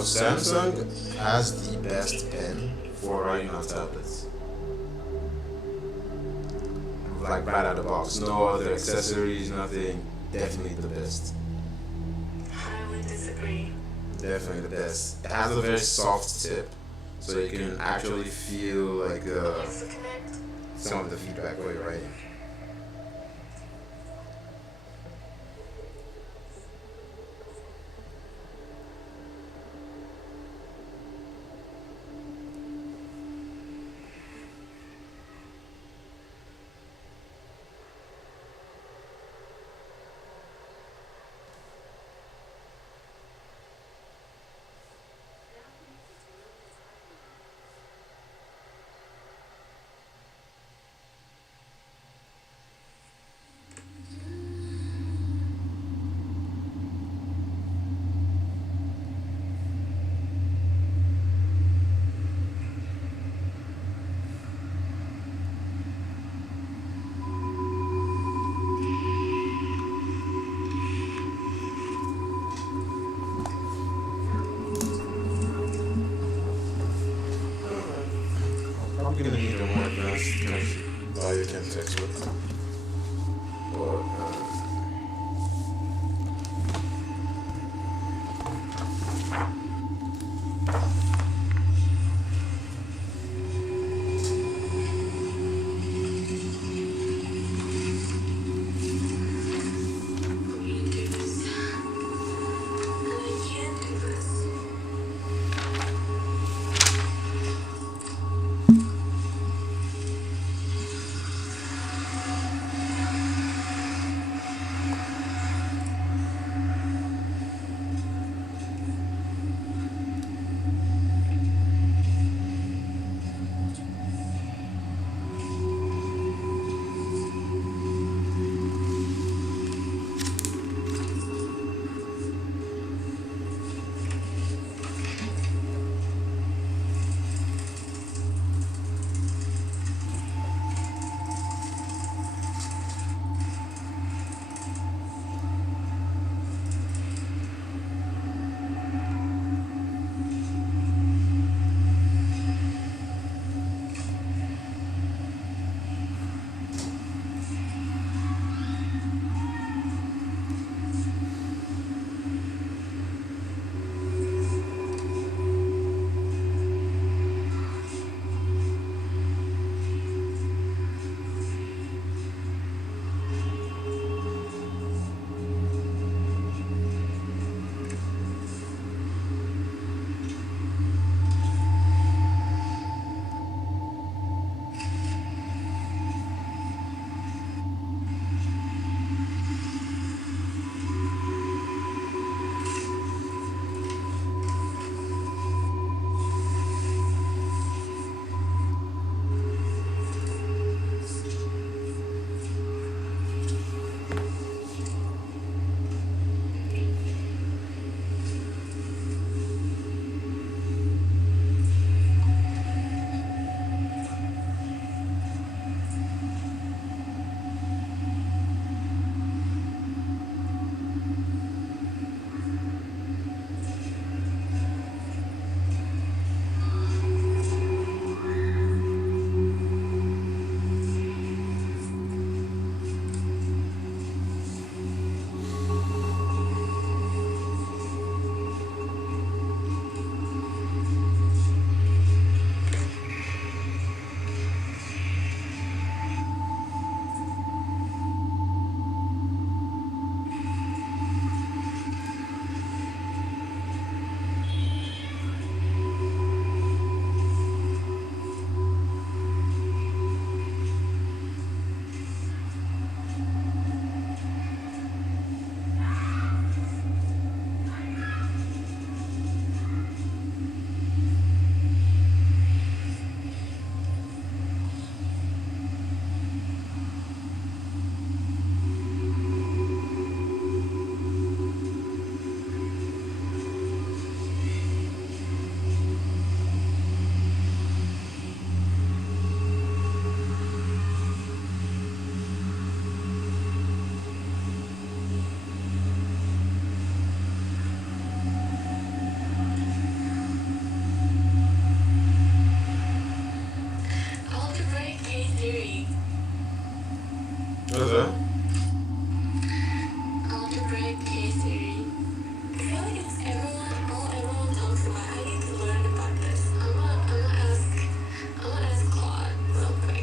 Samsung has the best pen for writing on tablets. Like right out of the box. No other accessories, nothing. Definitely the best. I would disagree. Definitely the best. It has a very soft tip, so you can actually feel like Disconnect. some of the feedback while you're writing. Probably gonna need a more advanced kind of biochem textbook. But We can do this. We can do this.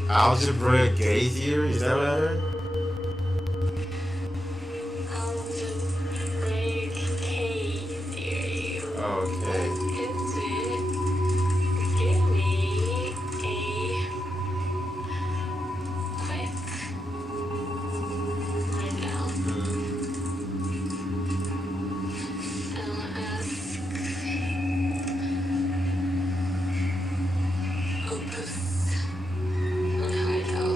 Algebraic gay theory? Is that what I heard? Algebraic K theory. Okay. What is it? Give me a quick rundown. I'll ask Opus on how I know.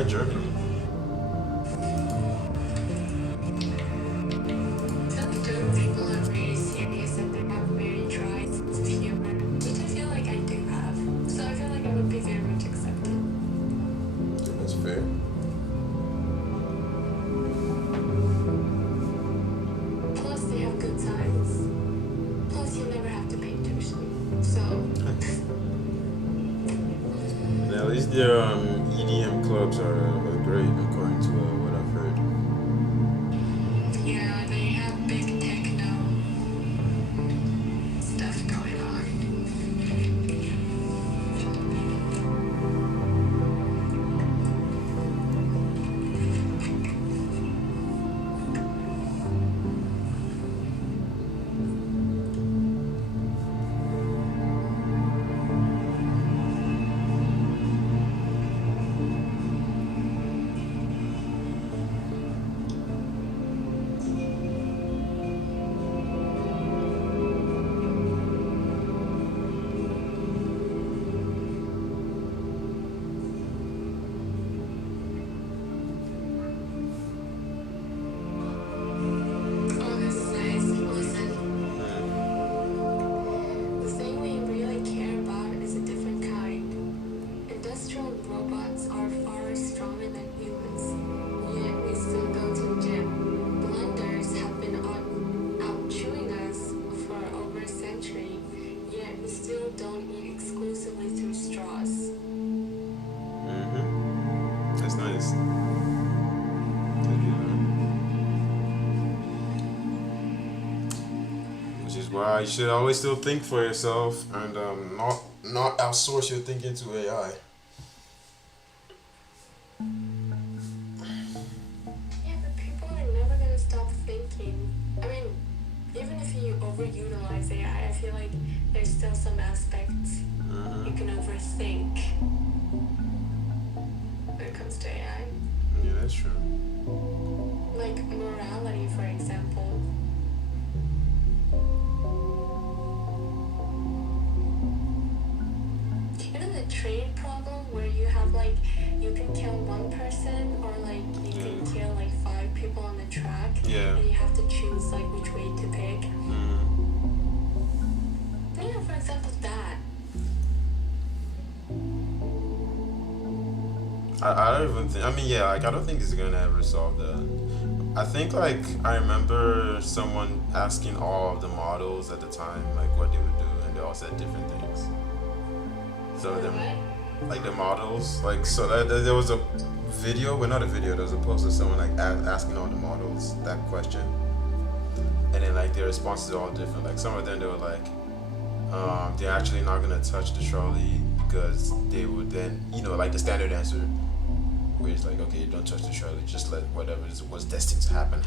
Why Germany? Some German people are very serious and they have very dry sense of humor, which I feel like I do have. So I feel like I would be very much accepted. That's fair. Plus, they have good times. Plus, you never have to pay tuition. So, At least their EDM clubs are great, according to what I've heard. yeah, they have big techno stuff going on. Oh, this is nice. Listen. The thing we really care about is a different kind. Industrial robots are far stronger than humans, yet we still go to the gym. Blenders have been out chewing us for over a century, yet we still don't eat exclusively through straws. That's nice. Which is why you should always still think for yourself and not outsource your thinking to AI. Yeah, but people are never gonna stop thinking. I mean, even if you overutilize AI, I feel like there's still some aspects you can overthink when it comes to AI. Yeah, that's true. Like morality, for example. You know the trade problem where you have like you can kill one person or like you can kill like 5 people on the track Yeah. and you have to choose like which way to pick. Mm-hmm. Yeah, for example that. I don't even think. I mean, yeah, like I don't think it's gonna ever solve that. I think like I remember someone asking all of the models at the time like what they would do, and they all said different things. So them What? like the models like so that there was a video, well not a video, there was a post of someone like asking all the models that question, and then like their responses are all different. Like some of them they were like, they're actually not gonna touch the trolley because they would then like the standard answer where it's like, okay, don't touch the trolley, just let whatever was destined to happen,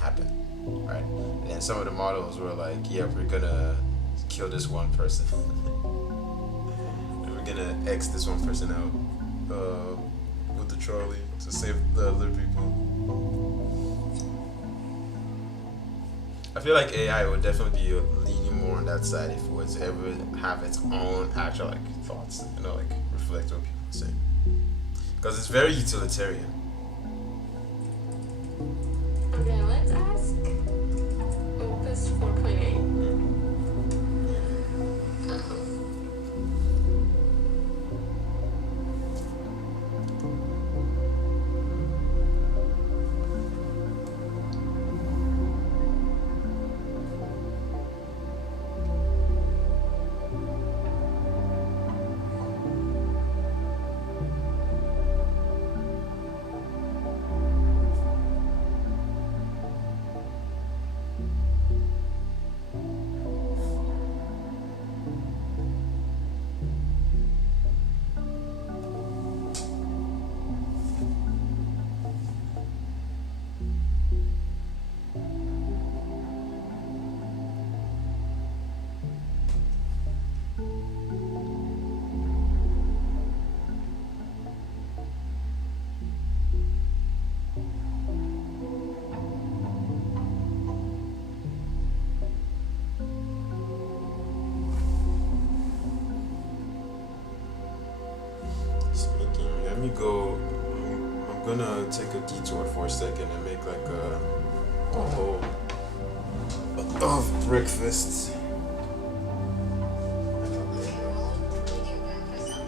right? And then some of the models were like, yeah, we're gonna kill this one person. And we're gonna X this one person out with the trolley to save the other people. I feel like AI would definitely be leaning more on that side if it was to ever have its own actual like thoughts, like reflect what people say. Because it's very utilitarian. Okay, let's ask Opus 4.8. Speaking, let me go. I'm gonna take a detour for a second and make like a whole of breakfast. Okay, well, make your breakfast up.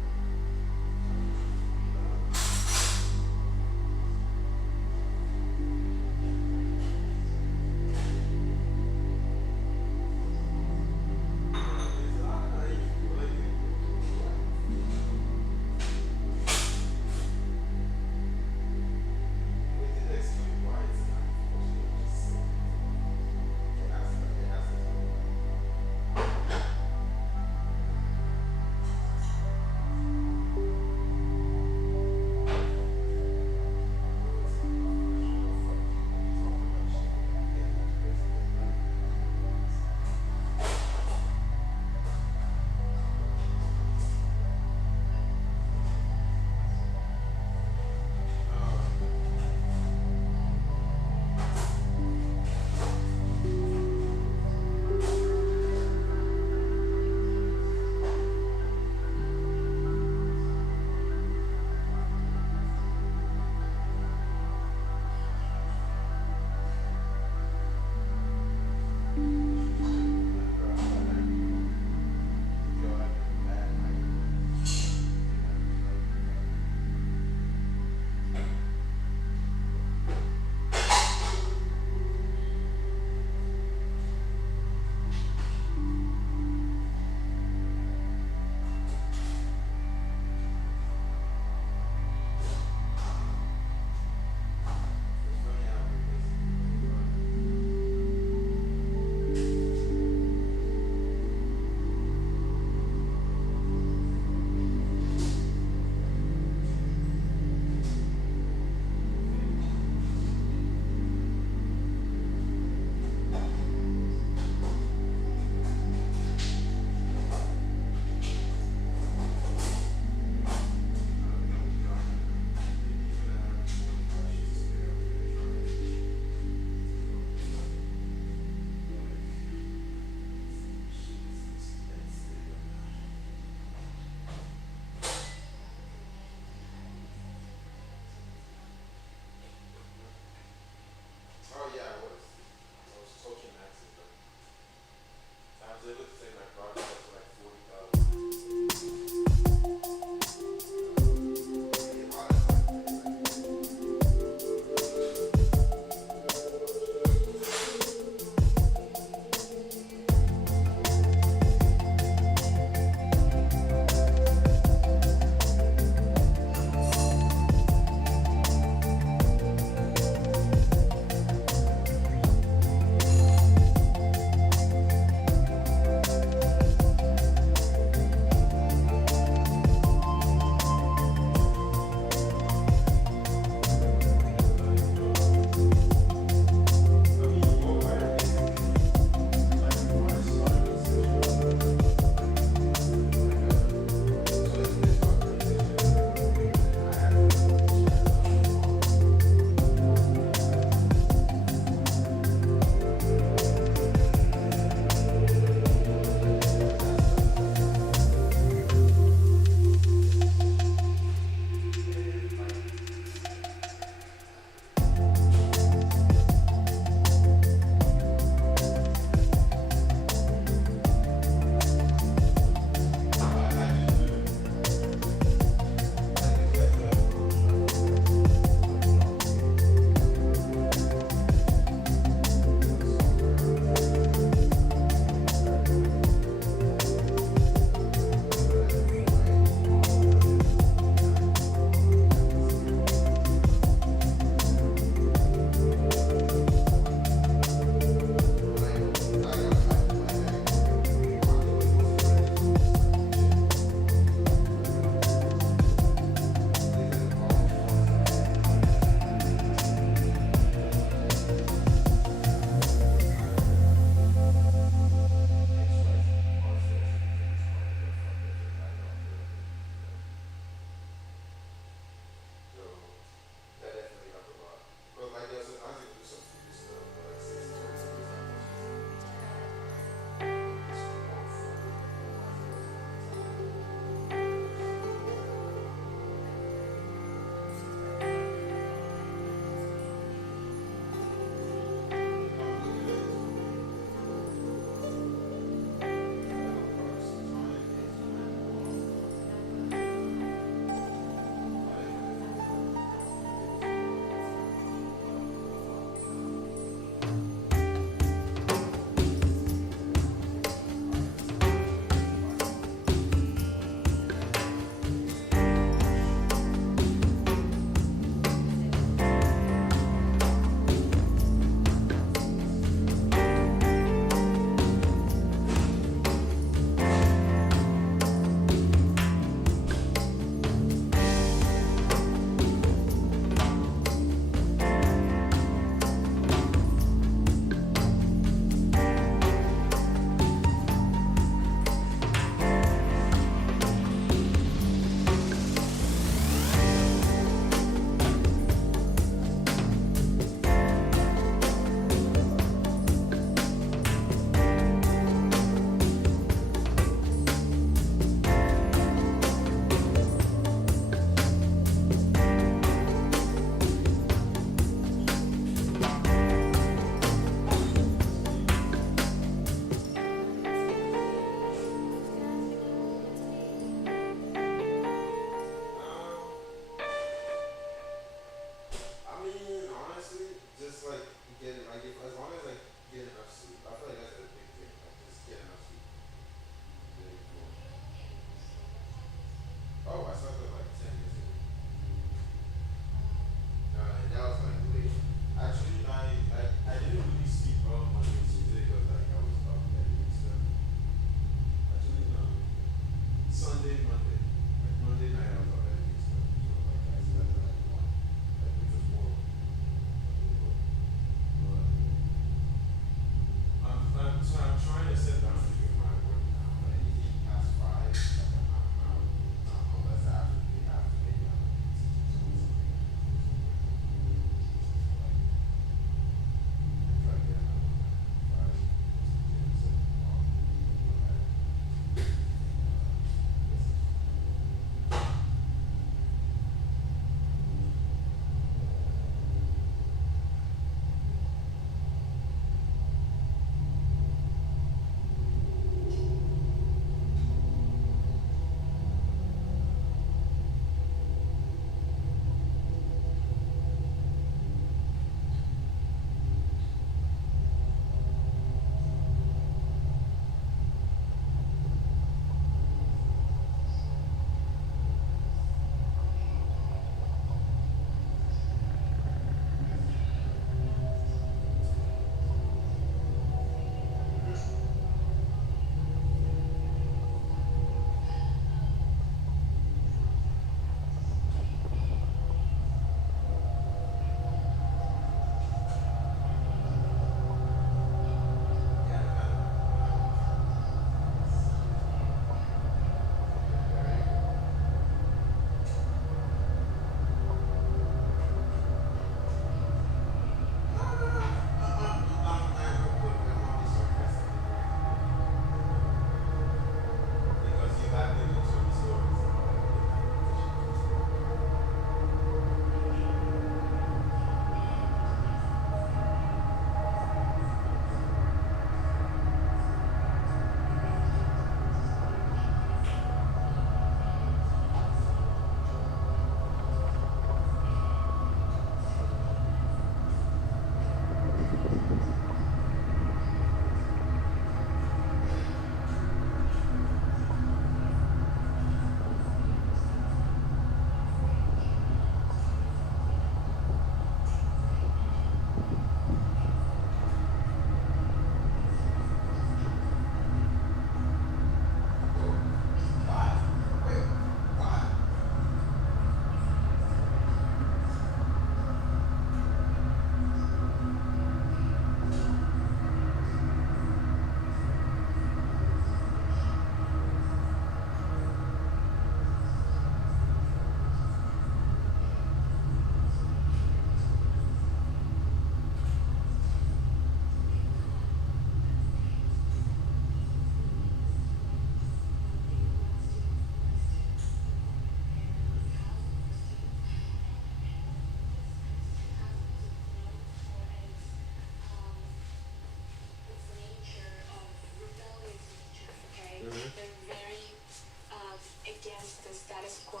status quo.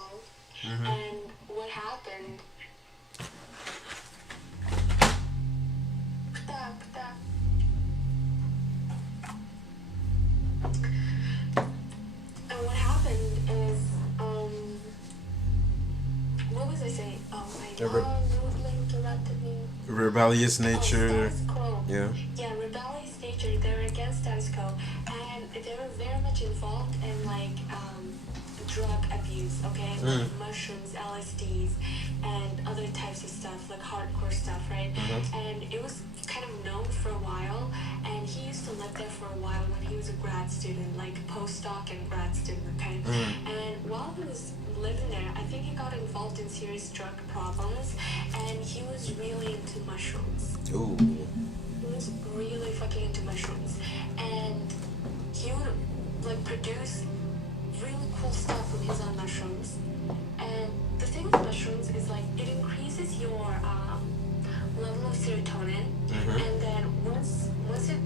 Mm-hmm. And what happened? And what happened is, what was I saying? Oh my god, Noodling interrupted me. Rebellious Oh, nature. status quo. Yeah. Yeah, rebellious nature. They were against status quo, and they were very much involved in like drug abuse. Okay, like mushrooms, LSDs, and other types of stuff, like hardcore stuff, right? And it was kind of known for a while, and he used to live there for a while when he was a grad student, like postdoc and grad student. Okay, and while he was living there, I think he got involved in serious drug problems, and he was really into mushrooms. Ooh. He was really fucking into mushrooms, and he would like produce really cool stuff when he's on mushrooms. And the thing with mushrooms is like it increases your level of serotonin, and then once it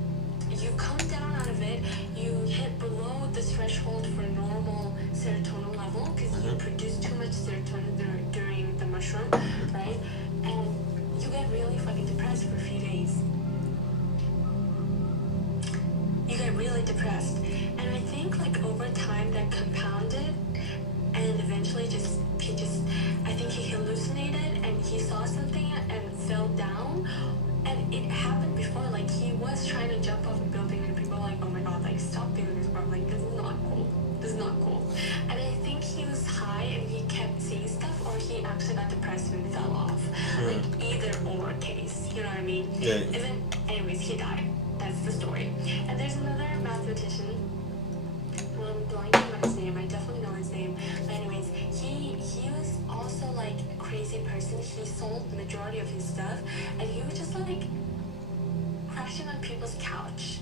you come down out of it, you hit below the threshold for normal serotonin level because you produce too much serotonin during the mushroom, right? And you get really fucking depressed for a few days. You get really depressed, and I think like over time that compounded, and eventually I think he hallucinated and he saw something and fell down. And it happened before, like he was trying to jump off a building and people were like, oh my god, like stop doing this, bro, like this is not cool, this is not cool. And I think he was high and he kept seeing stuff, or he actually got depressed and fell off. Like either or case, you know what I mean? Yeah. And then anyways, he died. That's the story. And there's another mathematician, well, I'm blanking on his name, I definitely know his name. But anyways, he was also like a crazy person. He sold the majority of his stuff, and he was just like crashing on people's couch.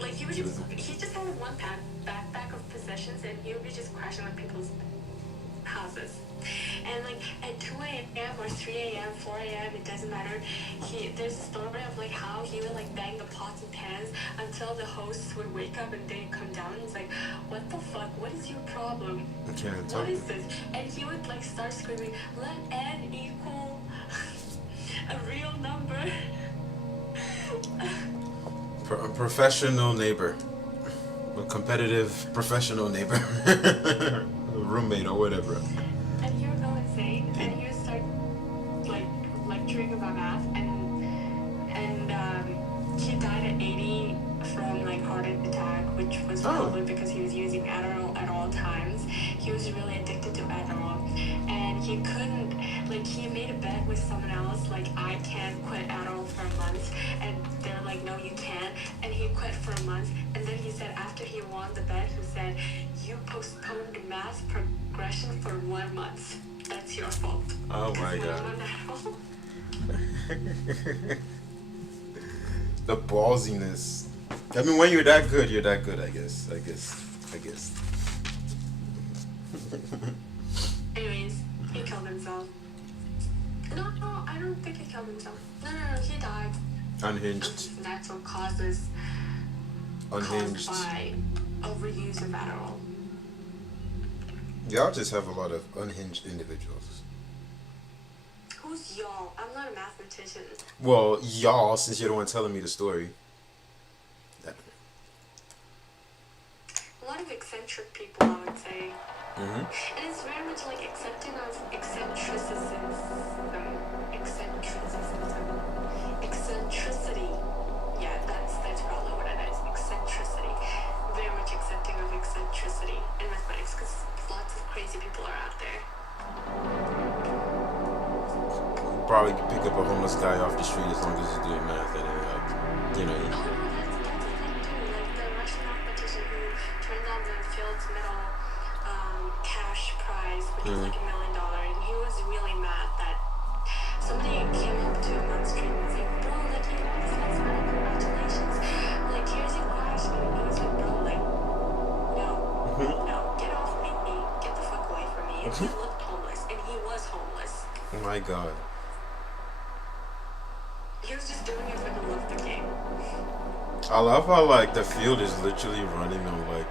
Like he just had one backpack of possessions, and he would be just crashing on people's houses. And like at 2 a.m. or 3 a.m., 4 a.m., it doesn't matter. There's a story of like how he would like bang the pots and pans until the hosts would wake up and they'd come down. And he's like, what the fuck? What is your problem? What is this? And he would like start screaming, let n equal a real number. A professional neighbor. A competitive professional neighbor. Roommate or whatever. And he would go insane, and he would start like lecturing about math, and he died at 80 from like heart attack, which was probably because he was using Adderall at all times. He was really addicted to Adderall, and he couldn't, like he made a bet with someone else, like I can't quit Adderall for a month, and they're like, no you can't, and he quit for a month, and then he said after he won the bet, he said, you postponed math progression for 1 month. That's your fault. Oh my god. The ballsiness. I mean, when you're that good, I guess. Anyways, he killed himself. No, I don't think he killed himself. No, he died. Unhinged. Of natural causes. Unhinged. Caused by overuse of Adderall. Y'all just have a lot of unhinged individuals. Who's y'all? I'm not a mathematician. Well, y'all, since you're the one telling me the story. A lot of eccentric people, I would say. Mm-hmm. And it's very much like accepting of eccentricity. Yeah, that's probably what it is. Eccentricity. Very much accepting of eccentricity in mathematics, because lots of crazy people are out there. Probably could pick up a homeless guy off the street as long as he's doing math, and Oh no, that's the thing too. Like the Russian mathematician who turned down the Fields Medal cash prize, which was like $1 million, and he was really mad that somebody came up to him on the street and was like, bro, like you won this next medal, congratulations. Like here's your cash, and he was like, bro, like no, get off me, get the fuck away from me. And he looked homeless, and he was homeless. oh my god. He was just doing it for the love of the game. I love how like the field is literally running on like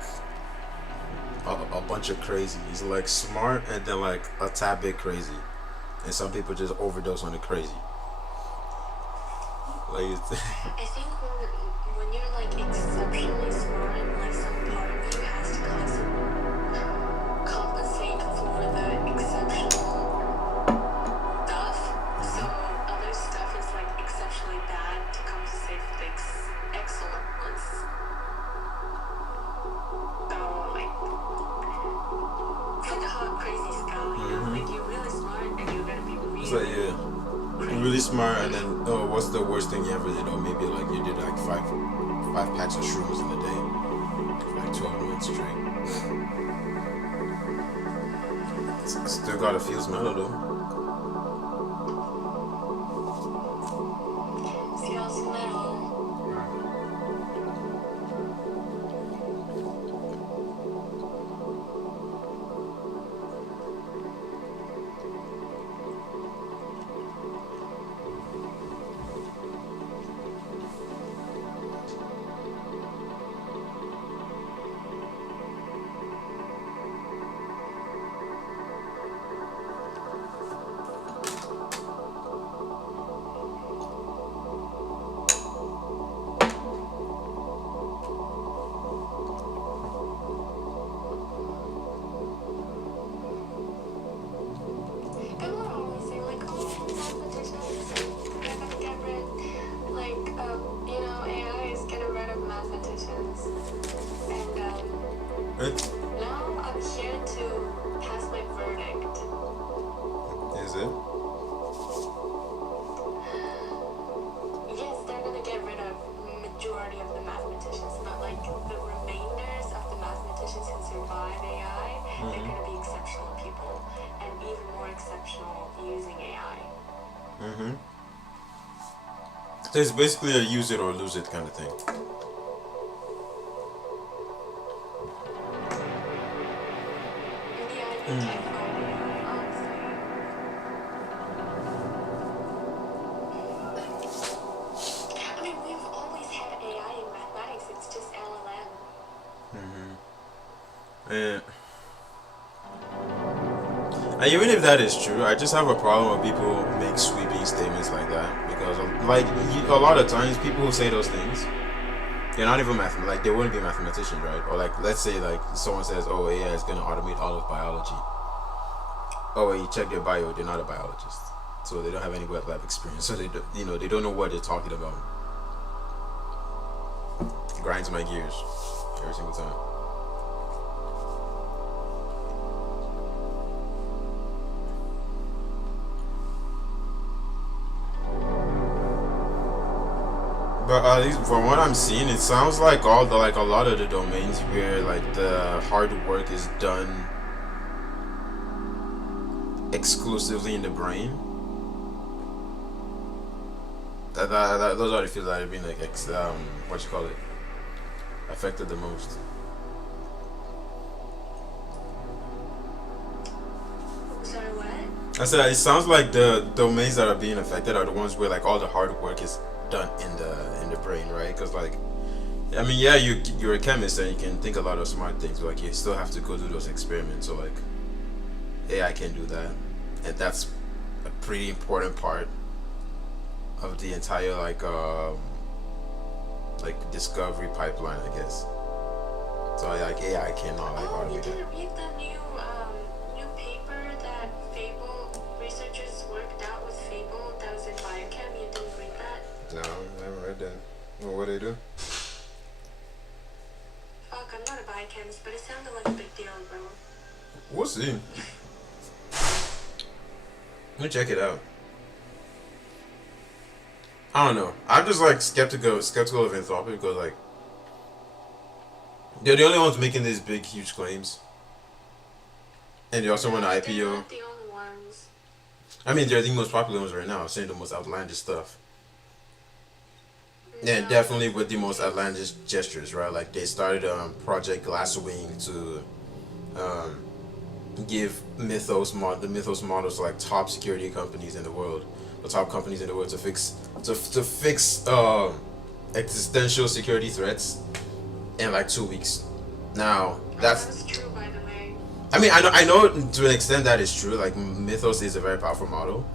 bunch of crazy. He's like smart and then like a tad bit crazy, and some people just overdose on the crazy. Like, I think when you're like exceptionally smart, like some part of you has to compensate for the exceptional stuff. So other stuff is like exceptionally bad to compensate for the excellent ones. So like it's like a hot crazy scale, you know? Like you're really smart and you're gonna be it's really like really smart, and then what's the worst thing you ever did? Or maybe like you did like five packs of shrooms in a day, for like 12 months straight. Still got a feels mellow though. feels metal. People are always saying like, oh, mathematicians, they're gonna get rid, like, you know, AI is getting rid of mathematicians. And Right? now I'm here to pass my verdict. Is it? Yes, they're gonna get rid of majority of the mathematicians, but like the remainders of the mathematicians who survive AI, they're gonna be exceptional people and even more exceptional using AI. So it's basically a use it or lose it kind of thing. In the Ivy Tech fight AI, honestly. I mean, we've always had AI in mathematics, it's just LLM. And even if that is true, I just have a problem when people make sweeping statements like that, because like a lot of times people who say those things, they're not even like they wouldn't be mathematicians, right? Or like let's say like someone says, oh, AI is gonna automate all of biology. Oh, when you check their bio, they're not a biologist, so they don't have any wet lab experience, so they they don't know what they're talking about. Grinds my gears every single time. But at least from what I'm seeing, it sounds like a lot of the domains where like the hard work is done exclusively in the brain. Those are the fields that have been like what you call it, affected the most. Sorry, what? I said it sounds like the domains that are being affected are the ones where like all the hard work is done in the brain, right? Because like, I mean, yeah, you're a chemist and you can think a lot of smart things, but like you still have to go do those experiments. So like, AI can do that, and that's a pretty important part of the entire like discovery pipeline, I guess. So like AI cannot like Oh, you automate that. didn't read the new paper that Fable researchers worked out with Fable that was in Biochem? You didn't read that? No, I haven't read that. Well, what they do? Fuck, I'm not a biochemist, but it sounded like a big deal, bro. We'll see. Let me check it out. I don't know. I'm just like skeptical of Anthropic because like they're the only ones making these big, huge claims, and they also want an They're IPO. not the only ones. I mean, they're the most popular ones right now, saying the most outlandish stuff. Yeah, No, definitely that's with the not most case. outlandish gestures, right? Like they started Project Glasswing to um, give the Mythos models to like top security companies in the world, the top companies in the world to fix existential security threats in like 2 weeks. Now Oh, that's that was true, by the way. I mean, I know to an extent that is true. Like Mythos is a very powerful model,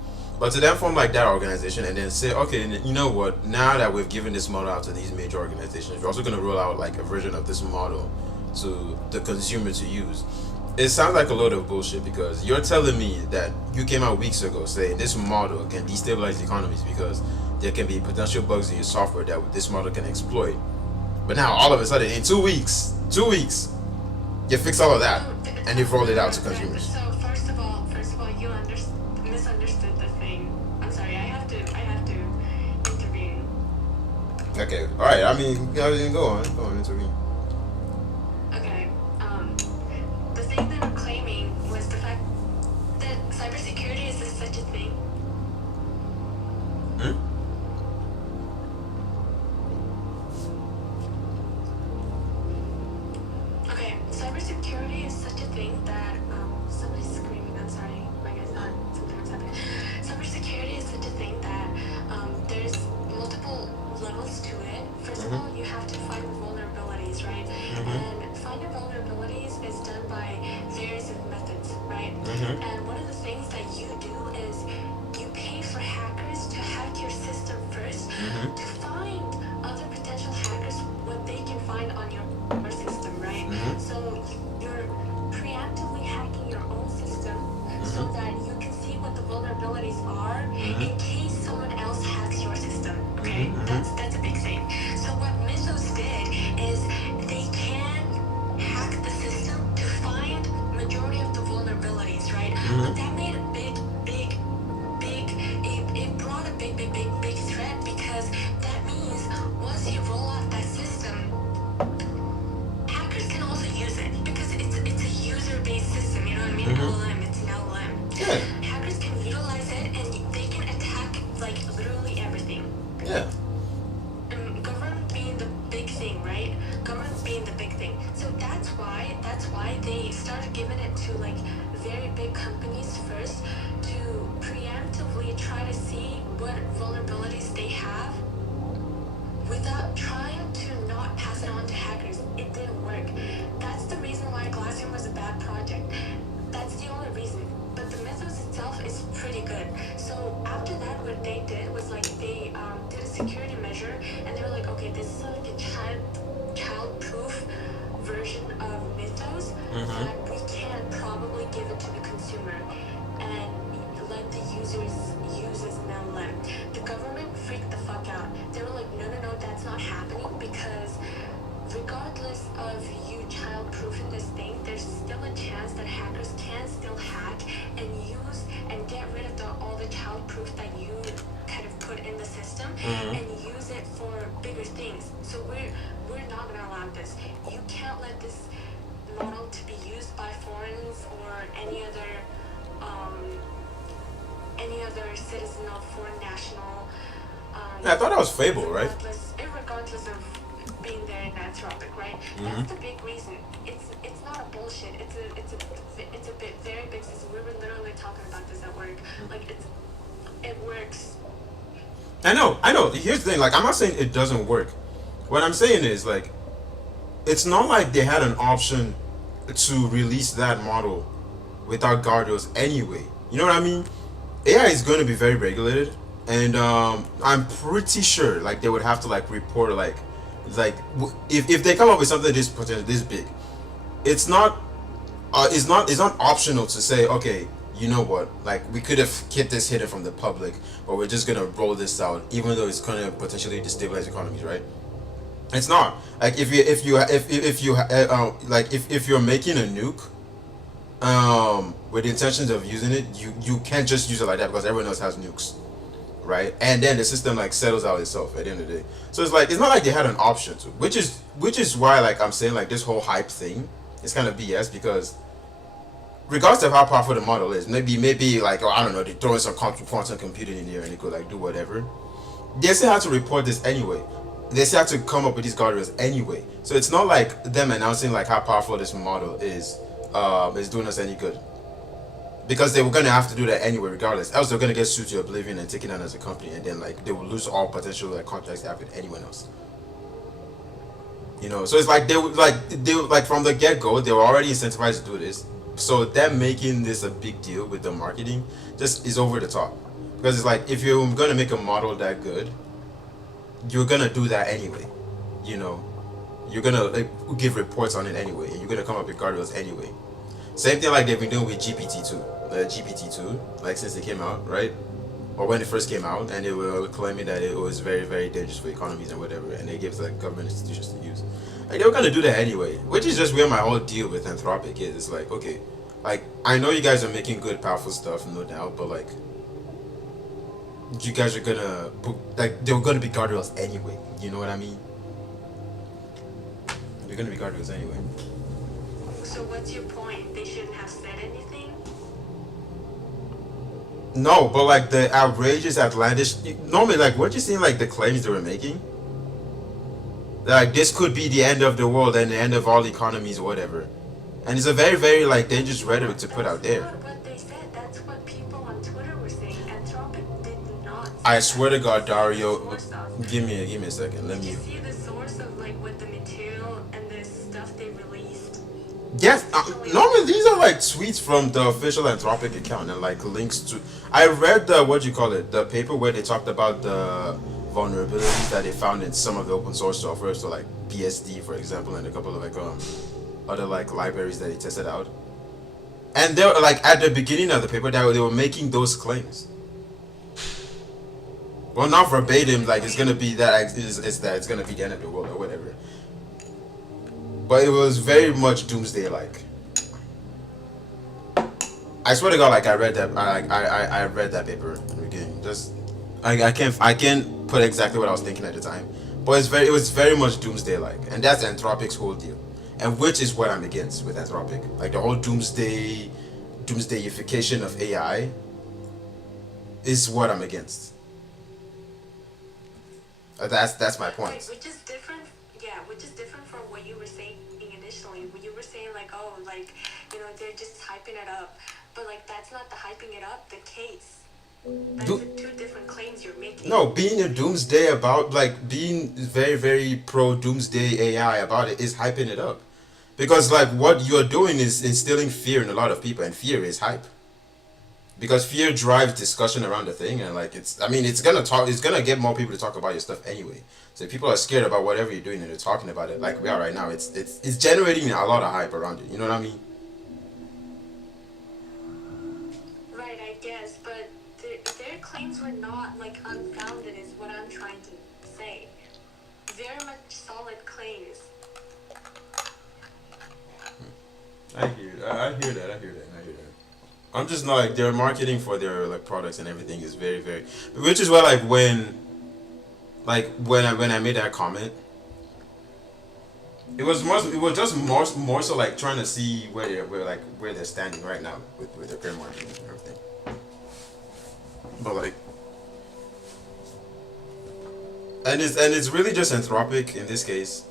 but to then form like that organization and then say, okay, you know what? Now that we've given this model out to these major organizations, we're also going to roll out like a version of this model to the consumer to use. It sounds like a load of bullshit because you're telling me that you came out weeks ago saying this model can destabilize economies because there can be potential bugs in your software that this model can exploit. But now all of a sudden in 2 weeks, you fix all of that and you've rolled it out to consumers. So first of all, you misunderstood the thing. I'm sorry. I have to intervene. Okay, all right. I mean, go on, intervene. Okay. The thing that I'm claiming was the fact that cybersecurity is such a thing. Hmm? Okay, cybersecurity is such a thing that somebody's screaming. I'm sorry, my guy's not. Sometimes happening. Cybersecurity is such a thing that there's multiple levels to it. First of all, you have to find vulnerabilities, right? And finding vulnerabilities is done by various methods, right? And one of the things that you do is you pay for hackers to hack your system first to find other potential hackers what they can find on your system, right? So you're preemptively hacking your own system so that you can see what the vulnerabilities are in case someone else hacks your system. Okay, that's a big thing. So what Mythos did is they can hack the system to find majority of the vulnerabilities, right? But that made a big, it brought a big threat because that means once you roll out that system, hackers can also use it because it's a user-based system. You know what I mean? LLM, it's an LLM. Yeah. Hackers can utilize it and they can attack like literally everything. Yeah. Government being the big thing, right? Government being the big thing. So that's why they started giving it to like very big companies first to preemptively try to see what vulnerabilities they have without trying to not pass it on to hackers. It didn't work. That's the reason why Glassroom was a bad project. That's the only reason. But the Mythos itself is pretty good. So after that, what they did was like they did a security measure, and they were like, okay, this is like a child-proof version of Mythos that we can probably give it to the consumer and let the users use as an LLM. The government freaked the fuck out. They were like, no, that's not happening because regardless of you child-proofing this thing, there's still a chance that hackers can still hack and use and get rid of all the child-proof that you kind of put in the system and use it for bigger things. So we're not gonna allow this. You can't let this model to be used by foreigners or any other citizen of foreign national. Yeah, I thought that was Fable, right? Irregardless of being there in Anthropic, right? That's the big reason. It's not a bullshit. It's a bit very big system. We were literally talking about this at work. Like it works. I know. Here's the thing. Like, I'm not saying it doesn't work. What I'm saying is like, it's not like they had an option to release that model without guardrails anyway. You know what I mean? AI is going to be very regulated, and I'm pretty sure like they would have to like report like if they come up with something this potential this big, it's not optional to say, okay, you know what, like we could have kept this hidden from the public, but we're just gonna roll this out even though it's gonna potentially destabilize economies, right? It's not like if you're making a nuke with the intentions of using it, you can't just use it like that because everyone else has nukes, right? And then the system like settles out itself at the end of the day. So it's like it's not like they had an option to, which is why like I'm saying like this whole hype thing is kind of BS because regardless of how powerful the model is, maybe like, oh, I don't know, they throw in some quantum computing in here and it could like do whatever. They still have to report this anyway. They still have to come up with these guardrails anyway. So it's not like them announcing like how powerful this model is doing us any good. Because they were gonna have to do that anyway, regardless. Else they're gonna get sued to oblivion and taken out as a company, and then like they will lose all potential like contracts they have with anyone else. You know, so it's like they from the get go they were already incentivized to do this. So them making this a big deal with the marketing just is over the top. Because it's like if you're gonna make a model that good, you're gonna do that anyway. You know, you're gonna like, give reports on it anyway, and you're gonna come up with guardrails anyway. Same thing like they've been doing with GPT-2, GPT-2, like since it came out, right? Or when it first came out, and they were claiming that it was very, very dangerous for economies and whatever, and they gave like government institutions to use. Like they were gonna do that anyway, which is just where my whole deal with Anthropic is. It's like, okay, like I know you guys are making good, powerful stuff, no doubt, but like you guys are gonna like they were gonna be guardrails anyway. You know what I mean? They're gonna be guardrails anyway. So what's your point? They shouldn't have said anything? No, but like the outrageous, outlandish. Normally, like weren't you seeing like the claims they were making? Like this could be the end of the world and the end of all economies or whatever. And it's a very, very like dangerous rhetoric to put out there. That's not what they said. That's what people on Twitter were saying. Anthropic did not say I that. swear to God, Dario, Source of. give me a second. Let Did you me. see the source of like with the material and the stuff they released? Yes, normally these are like tweets from the official Anthropic account and like links to. I read the what you call it, the paper where they talked about the vulnerabilities that they found in some of the open source software, so like BSD for example, and a couple of like other like libraries that they tested out. And they were like at the beginning of the paper that they were making those claims. Well, not verbatim, like it's gonna be that it's that it's gonna be the end of the world or whatever. But it was very much doomsday like. I swear to God, like I read that, I read that paper in the beginning. Just, I can't put exactly what I was thinking at the time, but it was very much doomsday like, and that's Anthropic's whole deal, and which is what I'm against with Anthropic, like the whole doomsdayification of AI, is what I'm against. That's my point. Right, which is different. Yeah, which is different from what you were saying initially. When you were saying like, oh, like, you know, they're just hyping it up, but like that's not the hyping it up the case. That's two different claims you're making. No, being a doomsday about like being very, very pro doomsday AI about it is hyping it up, because like what you're doing is instilling fear in a lot of people, and fear is hype. Because fear drives discussion around the thing, and like it's gonna get more people to talk about your stuff anyway. So if people are scared about whatever you're doing and they're talking about it like we are right now, it's generating a lot of hype around it. You know what I mean? Right, I guess, but their claims were not like unfounded is what I'm trying to say. Very much solid claims. I hear that. I hear that. I'm just not like their marketing for their like products and everything is very, very, which is why when I made that comment, it was just more so like trying to see where they're standing right now with their current marketing and everything. But like, and it's really just Anthropic in this case.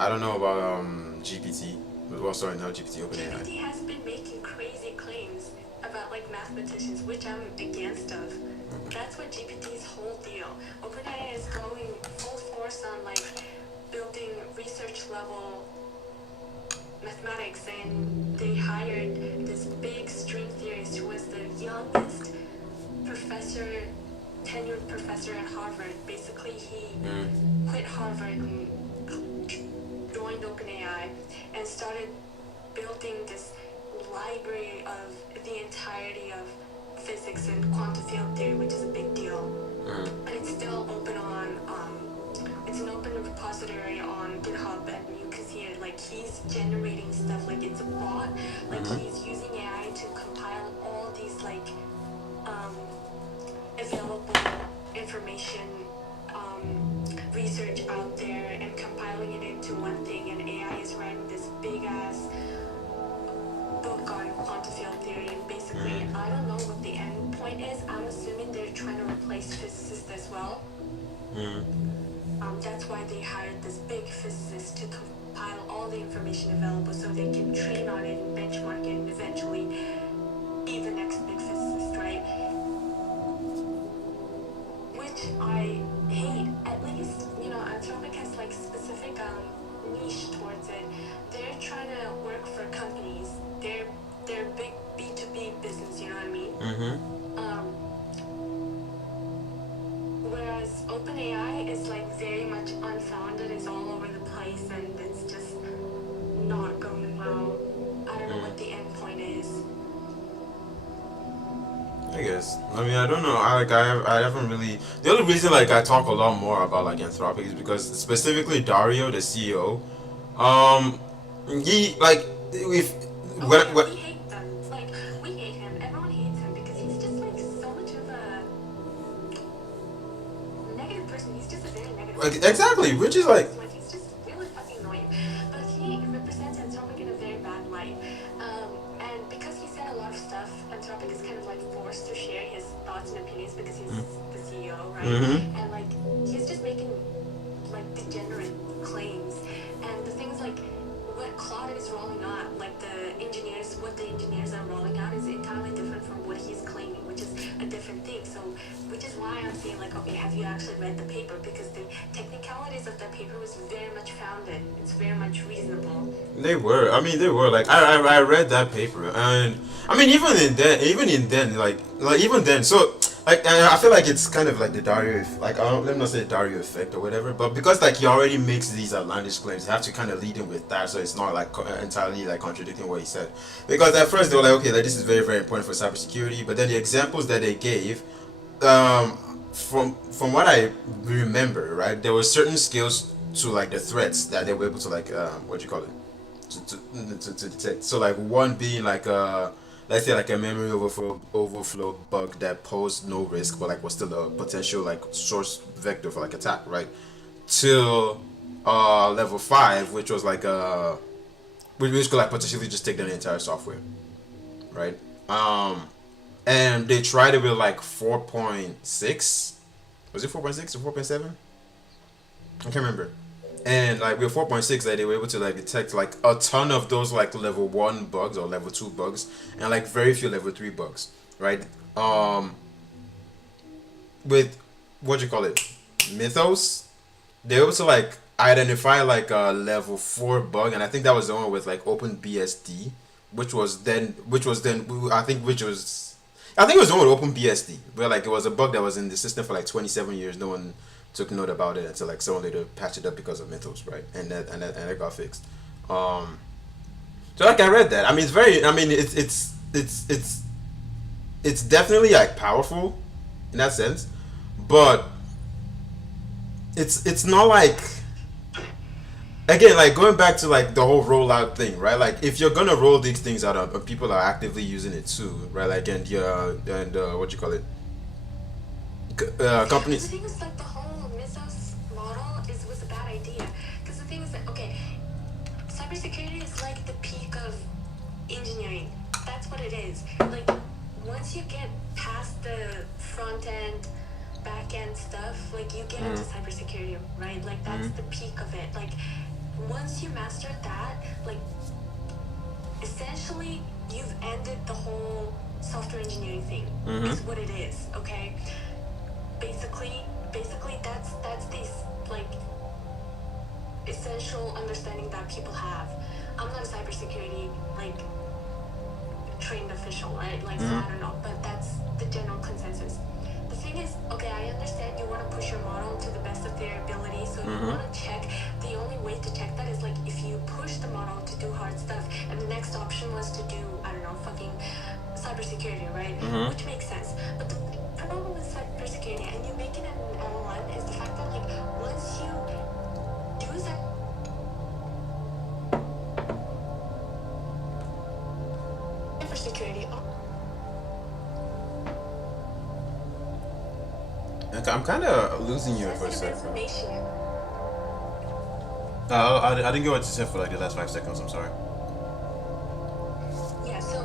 I don't know about GPT. Well, sorry, not GPT, OpenAI. GPT has been making crazy claims about like mathematicians, which I'm against of. That's what GPT's whole deal. OpenAI is going full force on like building research level mathematics, and they hired this big string theorist who was the youngest tenured professor at Harvard. Basically, he quit Harvard and joined OpenAI and started building this library of the entirety of physics and quantum field theory, which is a big deal. And it's still open on, it's an open repository on GitHub, and you can see it, like he's generating stuff, like it's a bot, like he's using AI to compile all these like available information, research out there and compiling it into one thing, and AI is writing this big ass book on quantum field theory, and basically I don't know what the end point is. I'm assuming they're trying to replace physicists as well. That's why they hired this big physicist to compile all the information available so they can train on it and benchmark it and eventually be the next big physicist, right? Which I hate. At least, you know, Anthropic has like specific niche towards it. They're trying to work for companies. They're Mm-hmm. Um, Whereas OpenAI is like very much unfounded, it's all over the place, and it's just not going well. I don't know what the end point is. I guess. I mean, I don't know. I haven't really. The only reason like I talk a lot more about like Anthropic is because specifically Dario, the CEO, um, he like if Oh when yeah, when we hate them. Like, we hate him. Everyone hates him because he's just like so much of a negative person. He's just a very negative like, person. exactly, which is like He's just really fucking annoying. But he represents Anthropic in a very bad light. And because he said a lot of stuff, Anthropic is kind of like forced to share his thoughts and opinions because he's the CEO, right? mm-hmm. And like he's just making like degenerate claims. And the things like what Claude is rolling out, like what the engineers are rolling out is entirely different from what he's claiming, which is a different thing. So, which is why I'm saying like, okay, have you actually read the paper? Because the technicalities of that paper was very much founded. It's very much reasonable. They were. I mean, they were. Like I read that paper, and I mean, even in then, like even then. So like I feel like it's kind of like the Dario, like let me not say the Dario effect or whatever, but because like he already makes these outlandish claims, you have to kind of lead him with that, so it's not like entirely like contradicting what he said. Because at first they were like, okay, like this is very very important for cybersecurity, but then the examples that they gave, um, from what I remember, right, there were certain skills to like the threats that they were able to like what do you call it to detect. So like one being like let's say like a memory overflow bug that posed no risk but like was still a potential like source vector for like attack, right? Till level 5, which was like which could like potentially just take down the entire software, right? And they tried it with like 4.6. Was it 4.6 or 4.7? I can't remember. And like with 4.6, like they were able to like detect like a ton of those like level 1 bugs or level 2 bugs, and like very few level 3 bugs, right? With what do you call it, Mythos, they were able to like identify like a level 4 bug, and I think that was the one with like OpenBSD, which was then I think it was the one with OpenBSD, where like it was a bug that was in the system for like 27 years. No one took note about it until like someone later patched it up because of Mythos, right? And it got fixed. Um, so like I read that. I mean, it's very. I mean, it's definitely like powerful in that sense, but it's not like, again, like going back to like the whole rollout thing, right? Like if you're gonna roll these things out and people are actively using it too, right? Like and what you call it, The companies. thing is, like, the whole Mythos model was a bad idea. Because the thing is that, okay, cybersecurity is like the peak of engineering. That's what it is. Like, once you get past the front end, back end stuff, like, you get into cybersecurity, right? Like, that's the peak of it. Like, once you master that, like, essentially, you've ended the whole software engineering thing. Is what it is, okay? Basically that's this like essential understanding that people have. I'm not a cybersecurity like trained official, right? Like so I don't know, but that's the general consensus. The thing is, okay, I understand you want to push your model to the best of their ability, so you want to check. The only way to check that is like if you push the model to do hard stuff, and the next option was to do I don't know fucking cybersecurity, right? Which makes sense. But the problem with cybersecurity and you make it an LLM is the fact that like once you do cybersecurity, Okay, I'm kind of losing you for a sensitive second. information. I didn't get what you said for like the last 5 seconds. I'm sorry. Yeah, so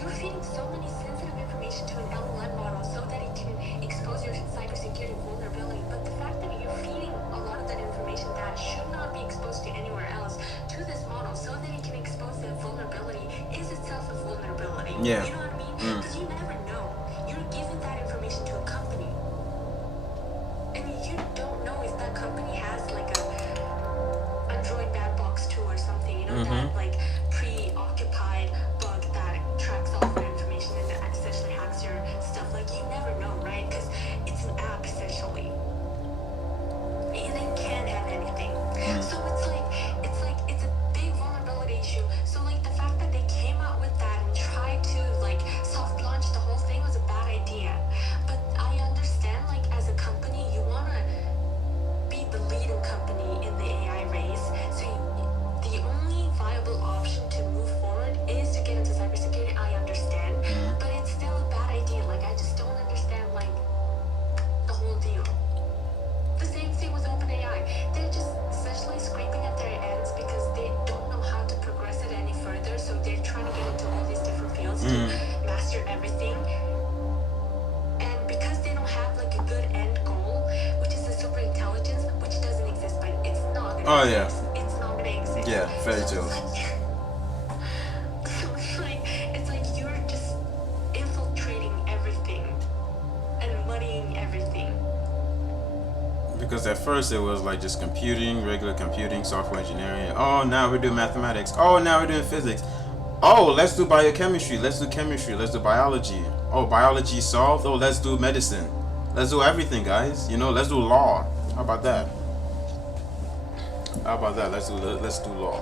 you're feeding so many sensitive information to an LLM model so that it can expose your cybersecurity vulnerability. But the fact that you're feeding a lot of that information that should not be exposed to anywhere else to this model so that it can expose that vulnerability is itself a vulnerability. Yeah. You know what I mean? Because you never know. You're giving that information to a company. And you don't know if that company has like a Android bad box 2 or something, you know, that like preoccupied bug that tracks all of your information and essentially hacks your to master everything. And because they don't have like a good end goal, which is the super intelligence, which doesn't exist, but it's not gonna Oh yeah, exist. It's not gonna exist. yeah, fairy So tales. it's like you're just infiltrating everything and muddying everything. Because at first it was like just computing, regular computing, software engineering. Oh, now we're doing mathematics. Oh, now we're doing physics. Oh, let's do biochemistry. Let's do chemistry. Let's do biology. Oh, biology solved. Oh, let's do medicine. Let's do everything, guys. You know, let's do law. How about that? How about that? Let's do law.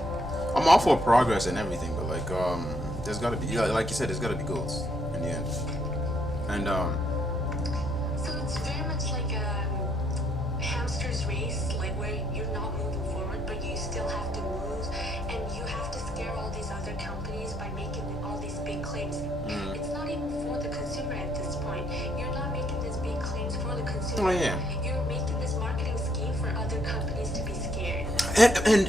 I'm all for progress and everything, but like there's gotta be, like you said, there's gotta be goals in the end. And So it's very much like a hamster's race, like where you're not moving forward, but you still have to move, and you have to scare all these other companies by making all these big claims. It's not even for the consumer at this point. You're not making these big claims for the consumer. oh yeah. You're making this marketing scheme for other companies to be scared. And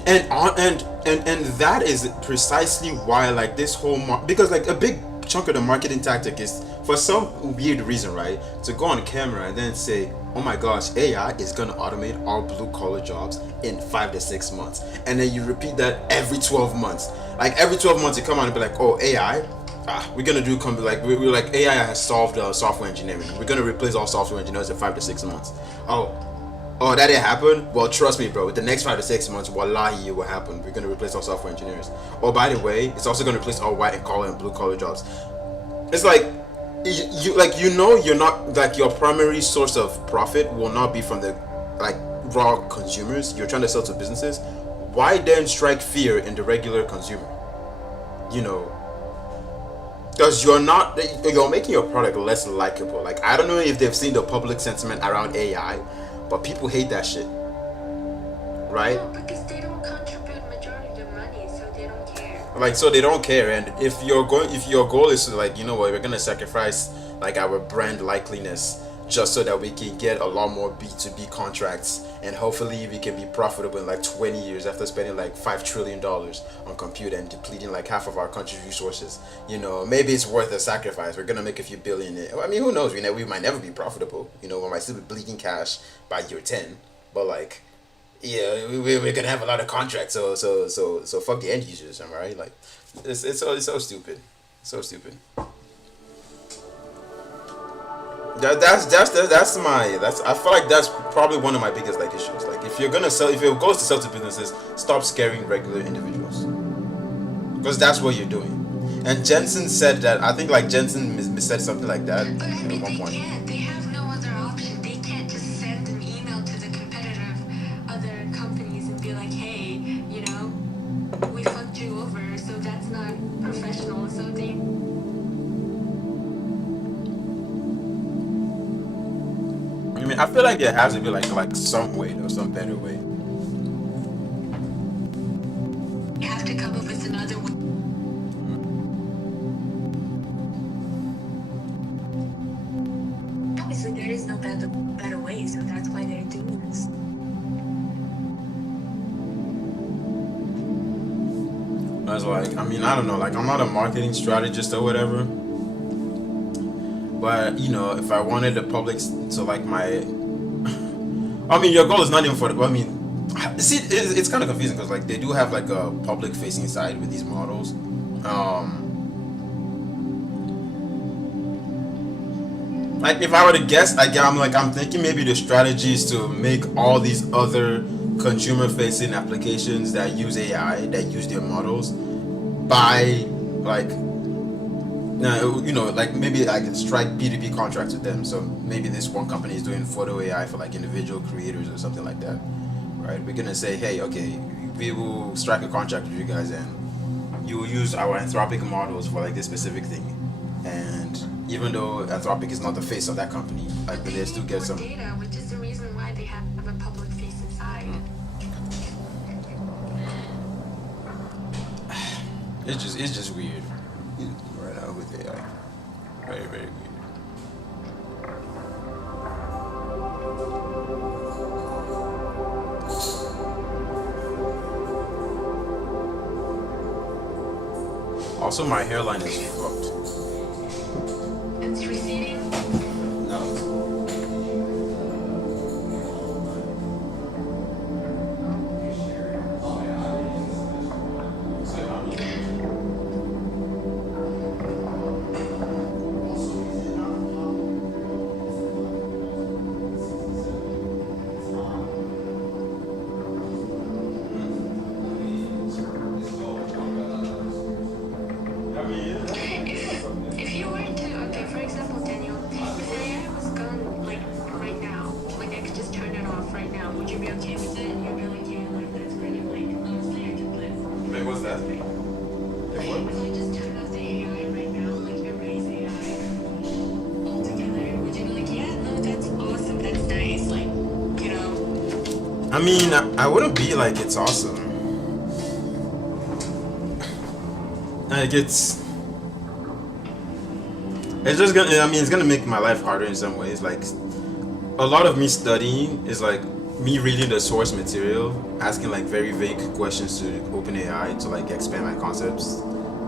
that is precisely why like this whole because like a big chunk of the marketing tactic is for some weird reason, right, to go on camera and then say, oh my gosh, AI is gonna automate all blue collar jobs in 5 to 6 months, and then you repeat that every 12 months. Like every 12 months you come out and be like, oh, AI, we're gonna do like we're like AI has solved software engineering, we're gonna replace all software engineers in 5 to 6 months. Oh, that didn't happen? Well, trust me, bro. With the next 5 to 6 months, wallahi, it will happen. We're going to replace all software engineers. Oh, by the way, it's also going to replace all white and collar and blue collar jobs. It's like, you're not, like, your primary source of profit will not be from the, like, raw consumers. You're trying to sell to businesses. Why then strike fear in the regular consumer? You know, because you're making your product less likable. Like, I don't know if they've seen the public sentiment around AI, but people hate that shit, right? No, because they don't contribute majority of the money, so they don't care. Like, so they don't care. And if your goal is to, like, you know what, we're gonna sacrifice like our brand likeliness just so that we can get a lot more B2B contracts, and hopefully we can be profitable in like 20 years after spending like $5 trillion on compute and depleting like half of our country's resources. You know, maybe it's worth the sacrifice. We're gonna make a few billion. I mean, who knows? We might never be profitable. You know, we might still be bleeding cash by year 10. But like, yeah, we're gonna have a lot of contracts. So fuck the end users, am I right? Like, it's so stupid, so stupid. I feel like that's probably one of my biggest like issues. Like, if your goal is to sell to businesses, stop scaring regular individuals, because that's what you're doing. And Jensen said that, I think like Jensen said something like that But I mean, at one they point. can't. They have no other option. They can't just send an email to the competitive other companies and be like, hey, you know, we fucked you over, so that's not professional. So they. I mean, I feel like there has to be like some way or some better way. Have to come up with another way. Obviously, there is no better way, so that's why they're doing this. I was like, I mean, I don't know, like, I'm not a marketing strategist or whatever, but you know, if I wanted the public to like my, I mean, your goal is not even for the, I mean, see, it's kind of confusing because like they do have like a public facing side with these models. Like, if I were to guess, I'm thinking maybe the strategy is to make all these other consumer facing applications that use AI, that use their models, by like, you know, like maybe I can strike B2B contracts with them. So maybe this one company is doing photo AI for like individual creators or something like that, right? We're gonna say, hey, okay, we will strike a contract with you guys, and you will use our Anthropic models for like this specific thing. And even though Anthropic is not the face of that company, like, but they still get some data, which is the reason why they have a public facing side. It's just weird right now with AI. Very, very weird. Also, my hairline is fucked. It's receding. No. I mean, If you were to, okay, for example, Daniel, if AI was gone, like, right now, like, I could just turn it off right now, would you be okay with it? You'd be like, yeah, like, that's kind of like, honestly, I could live. wait, what's that? If I just turn off the AI right now, like, erase AI altogether, would you be like, yeah, no, that's awesome, that's nice, like, you know? I mean, I wouldn't be like it's awesome. Like it's just gonna. I mean, it's gonna make my life harder in some ways. Like a lot of me studying is like me reading the source material, asking like very vague questions to OpenAI to like expand my concepts,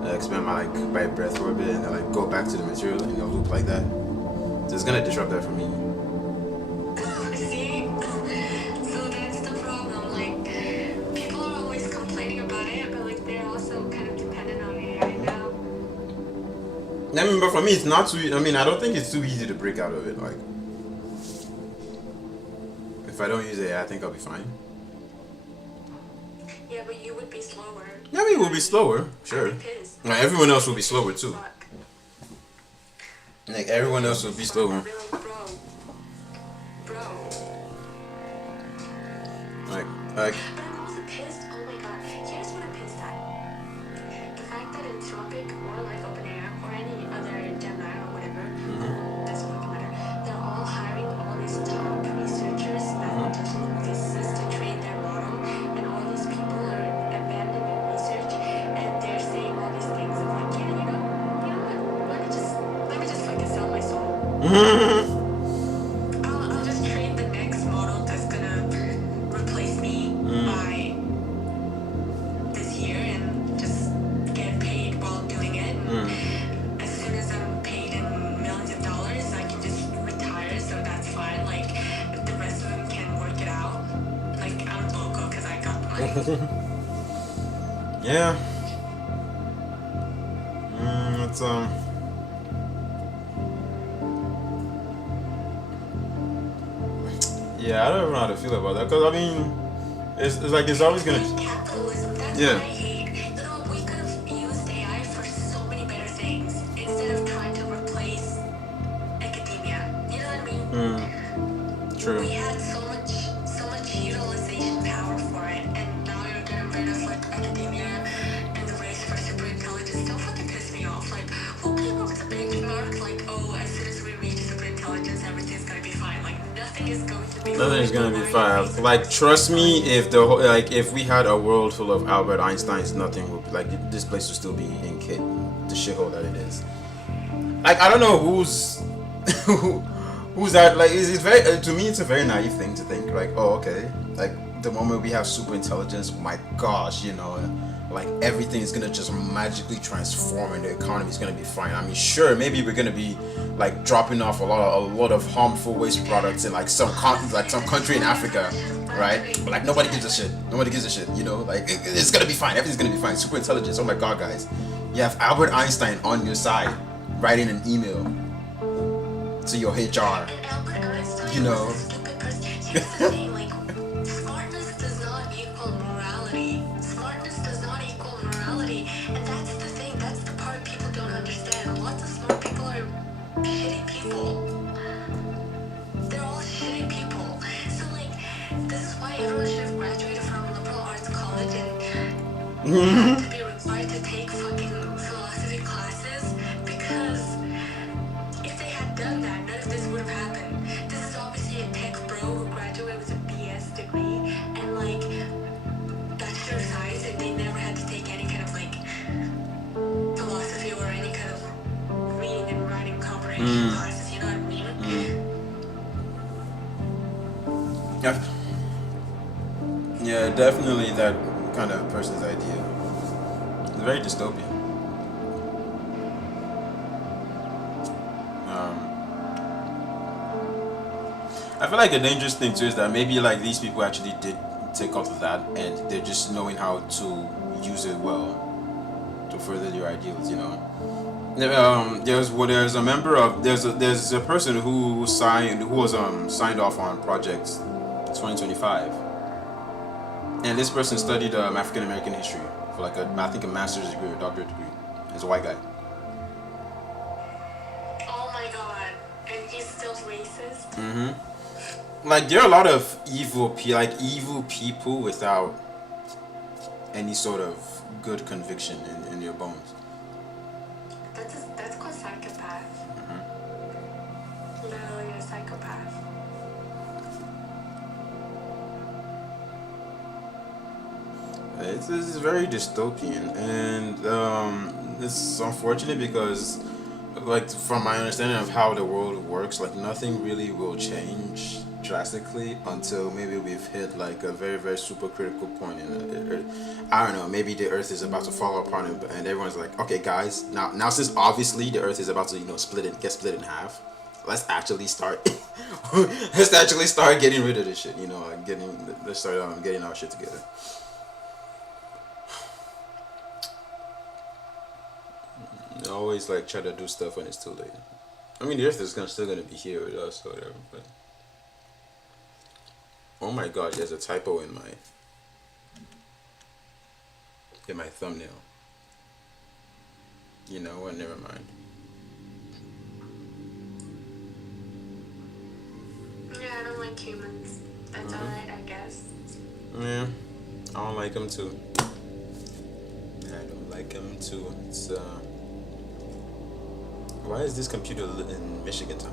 expand my like my breadth for a bit, and then like go back to the material in a loop like that. So it's gonna disrupt that for me. See? So that's the problem. Like, people are always complaining about it, but like they're also kind of dependent on AI now. I mean, but for me, it's not too. I mean, I don't think it's too easy to break out of it. Like, if I don't use AI, I think I'll be fine. Yeah, but you would be slower. Yeah, I mean, we'll be slower, sure. I'd be pissed. Like, everyone else will be slower too. Fuck. Like everyone else will be slower. I'd be like, bro. Like, But I'm also pissed. Oh my god. Here's what I'm pissed at. The fact that Anthropic or like OpenAI or any other Gemini or whatever, doesn't fucking matter. They're all hiring all these top researchers, mathematicians, and physicists to train their model, and all those people are abandoning research, and they're saying all these things of like, yeah, you know what? Let me just fucking sell my soul. I'll just train the next model that's gonna replace me by this year and just get paid while doing it. And as soon as I'm paid in millions of dollars, I can just retire, so that's fine. Like, if the rest of them can work it out, like, I'm local because I got the money. yeah. It's Yeah, I don't know how to feel about that because I mean, it's like it's always gonna. Capitalism, that's Yeah. what I hate. You know, we could have used AI for so many better things instead of trying to replace academia. You know what I mean? True. We had so much utilization power for it, and now you're getting rid of like academia and the race for super intelligence. Don't fucking piss me off. Like, who came up with the benchmark? Like, oh, as soon as we reach super intelligence, everything's gonna be fine. Like, nothing is going to be. Nothing's gonna be fine. Like, trust me, if if we had a world full of Albert Einsteins, nothing would like this place would still be in the shithole that it is. Like, I don't know who's that. Like, it's very to me, it's a very naive thing to think. Like, oh, okay, like the moment we have super intelligence, my gosh, like everything is gonna just magically transform and the economy is gonna be fine. I mean, sure, maybe we're gonna be like dropping off a lot of harmful waste products in like some country in Africa, right? But like nobody gives a shit. Nobody gives a shit. Like it's gonna be fine. Everything's gonna be fine. Super intelligence. Oh my god, guys, you have Albert Einstein on your side, writing an email to your HR. And Albert Einstein You know. was a stupid person. Here's the thing, like, smartness does not equal morality. Smartness does not equal morality. And that's the thing, that's the part people don't understand. Lots of smart people are shitty people. They're all shitty people. So, like, this is why everyone should have graduated from liberal arts college and had to be required to take fucking philosophy classes, because if they had done that, none of this would have happened. This is obviously a tech bro who graduated with a BS degree and like Bachelor of Science, and they never had to take any kind of like philosophy or any kind of reading and writing comprehension classes. You know what I mean? Yeah, definitely that kind of person's idea. It's very dystopian. I feel like a dangerous thing too is that maybe like these people actually did take off of that and they're just knowing how to use it well to further their ideals. You know. There's a member of there's a person who was signed off on project 2025, and this person studied African American history for like I think a master's degree or doctorate degree. He's a white guy. Oh my god. And he's still racist? Like there are a lot of evil people without any sort of good conviction in their bones. That's called psychopath. Literally a psychopath. It's very dystopian, and it's unfortunate because, like, from my understanding of how the world works, like nothing really will change drastically until maybe we've hit like a very very super critical point in the Earth. I don't know. Maybe the Earth is about to fall apart, and everyone's like, okay, guys, now since obviously the Earth is about to get split in half, let's actually start. Let's actually start getting rid of this shit. You know, and let's start getting our shit together. I always like try to do stuff when it's too late. I mean, the Earth is still gonna be here with us or whatever. But oh my God, there's a typo in my thumbnail. You know what? Never mind. Yeah, I don't like humans. That's alright, I guess. Yeah, I don't like them too. I don't like them too. It's why is this computer in Michigan time?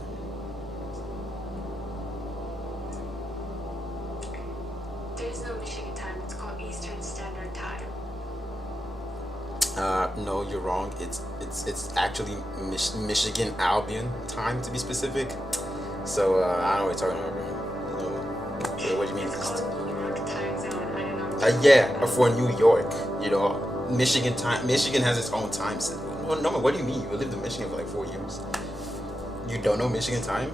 There's no Michigan time. It's called Eastern Standard Time. No, you're wrong. It's actually Michigan Albion time to be specific. So I don't know what you're talking about, bro. You know, what do you mean? It's called New York time zone. I don't know. Yeah, for New York, you know, Michigan time. Michigan has its own time system. No, what do you mean? You lived in Michigan for like 4 years. You don't know Michigan time?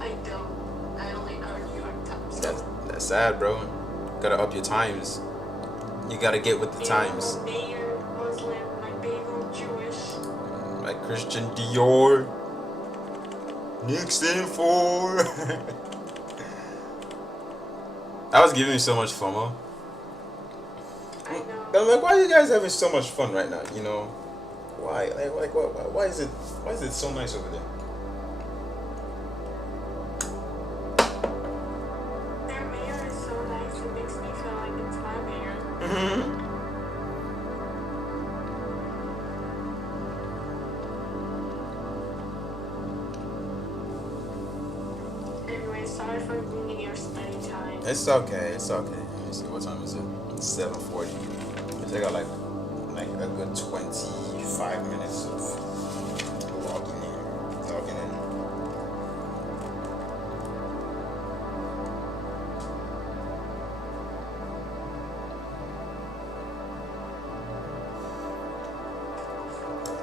I don't. I only know New York time zone. That's sad, bro. Gotta up your times. You gotta get with the times. Mayor, Muslim, my bagel, Jewish. Like Christian Dior. Nixon 4. That was giving me so much FOMO. I know. I'm like, why are you guys having so much fun right now? You know, why? Why is it so nice over there? Their mayor is so nice. It makes me feel like it's my mayor. Anyway, sorry for ruining your study time. It's okay. It's okay. Let me see. What time is it? It's 7:40. I got like a good 25 minutes of logging in.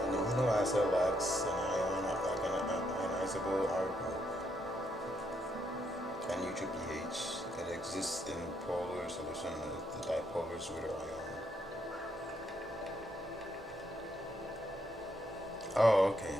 You know, I said Lex, and I own like an ionizable article. Can neutral pH that exists in polar solution as the dipolar Zwitter ion. Oh, okay.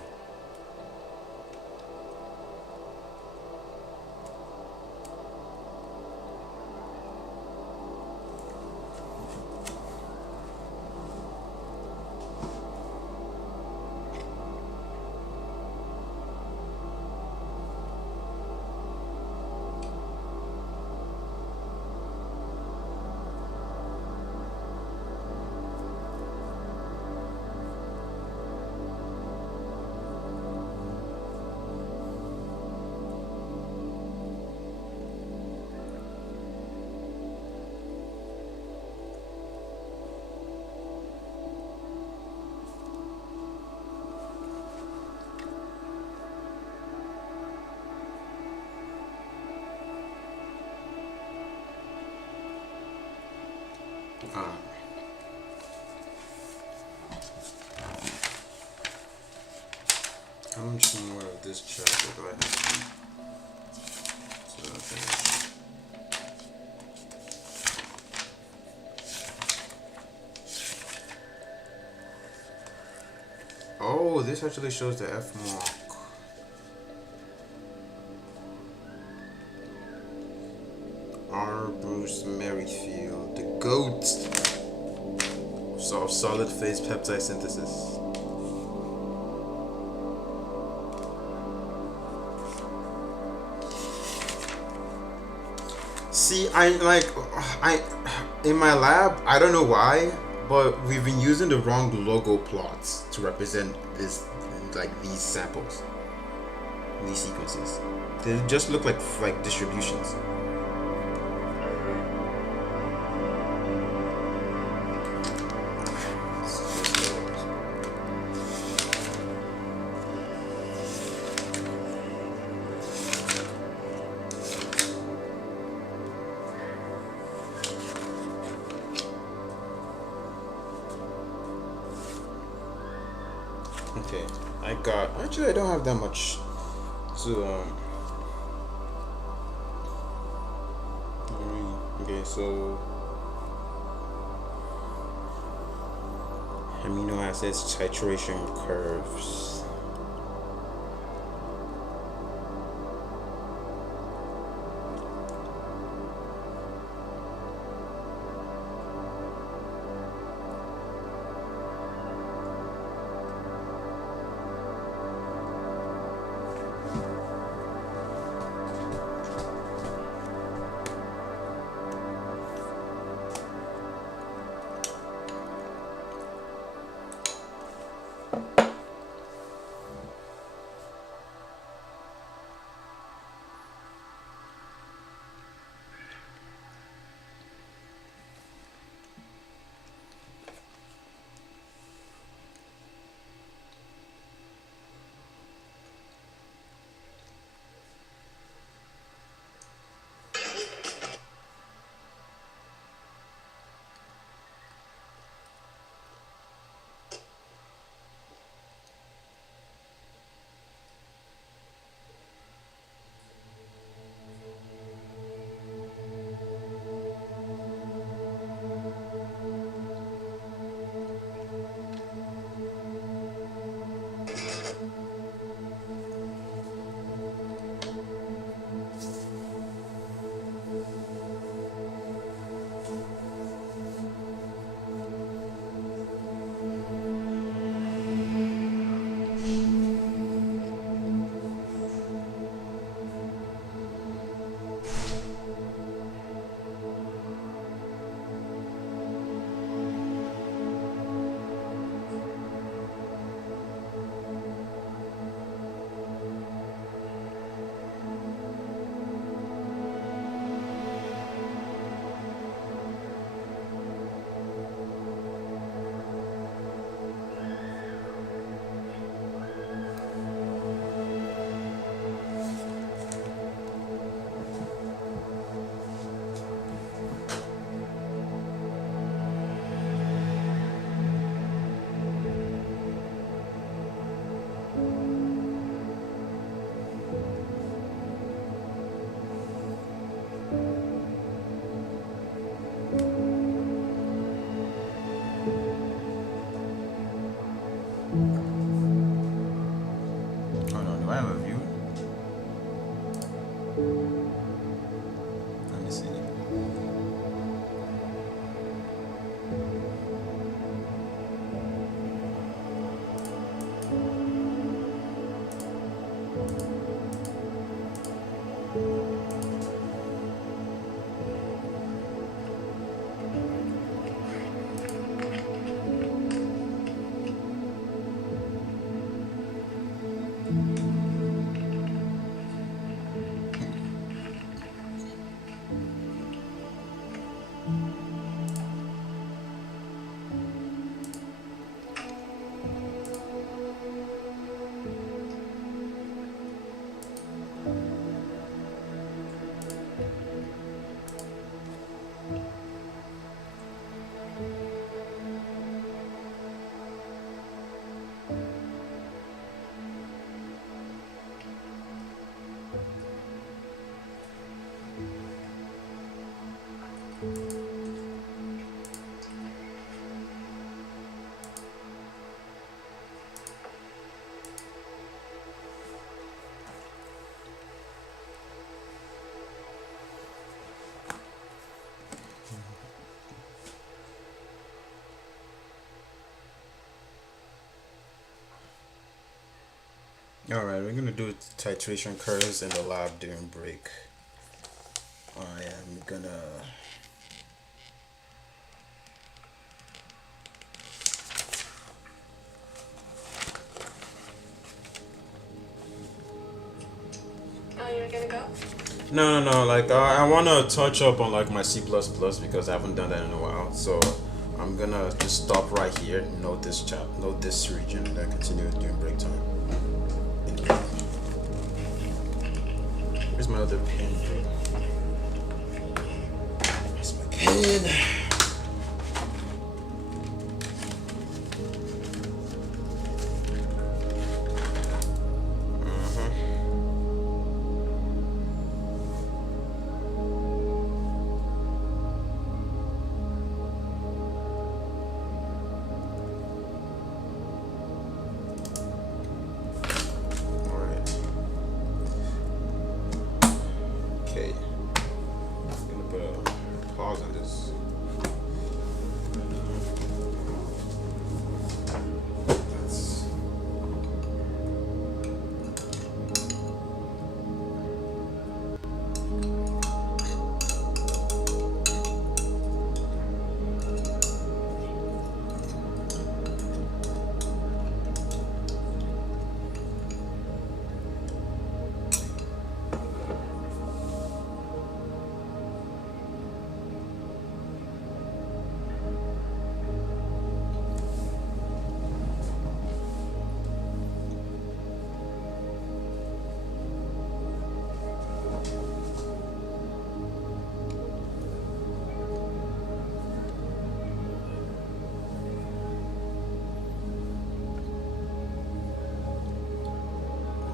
How much more of this chapter do I have? finish. Oh, this actually shows the F mark. R. Bruce Merrifield, the GOAT of solid phase peptide synthesis. See, I in my lab, I don't know why, but we've been using the wrong logo plots to represent this, like these samples, these sequences. They just look like distributions. Okay, actually I don't have that much to okay, so amino acids titration curves. Oh no, do I have a view? Let me see. All right, we're gonna do titration curves in the lab during break. I am gonna. Oh, you're gonna go? No. Like I wanna touch up on like my C++ because I haven't done that in a while. So I'm gonna just stop right here. Note this region, and then continue during break time. Where's my other pen? Where's my pen? Okay. I'm gonna put a pause on this.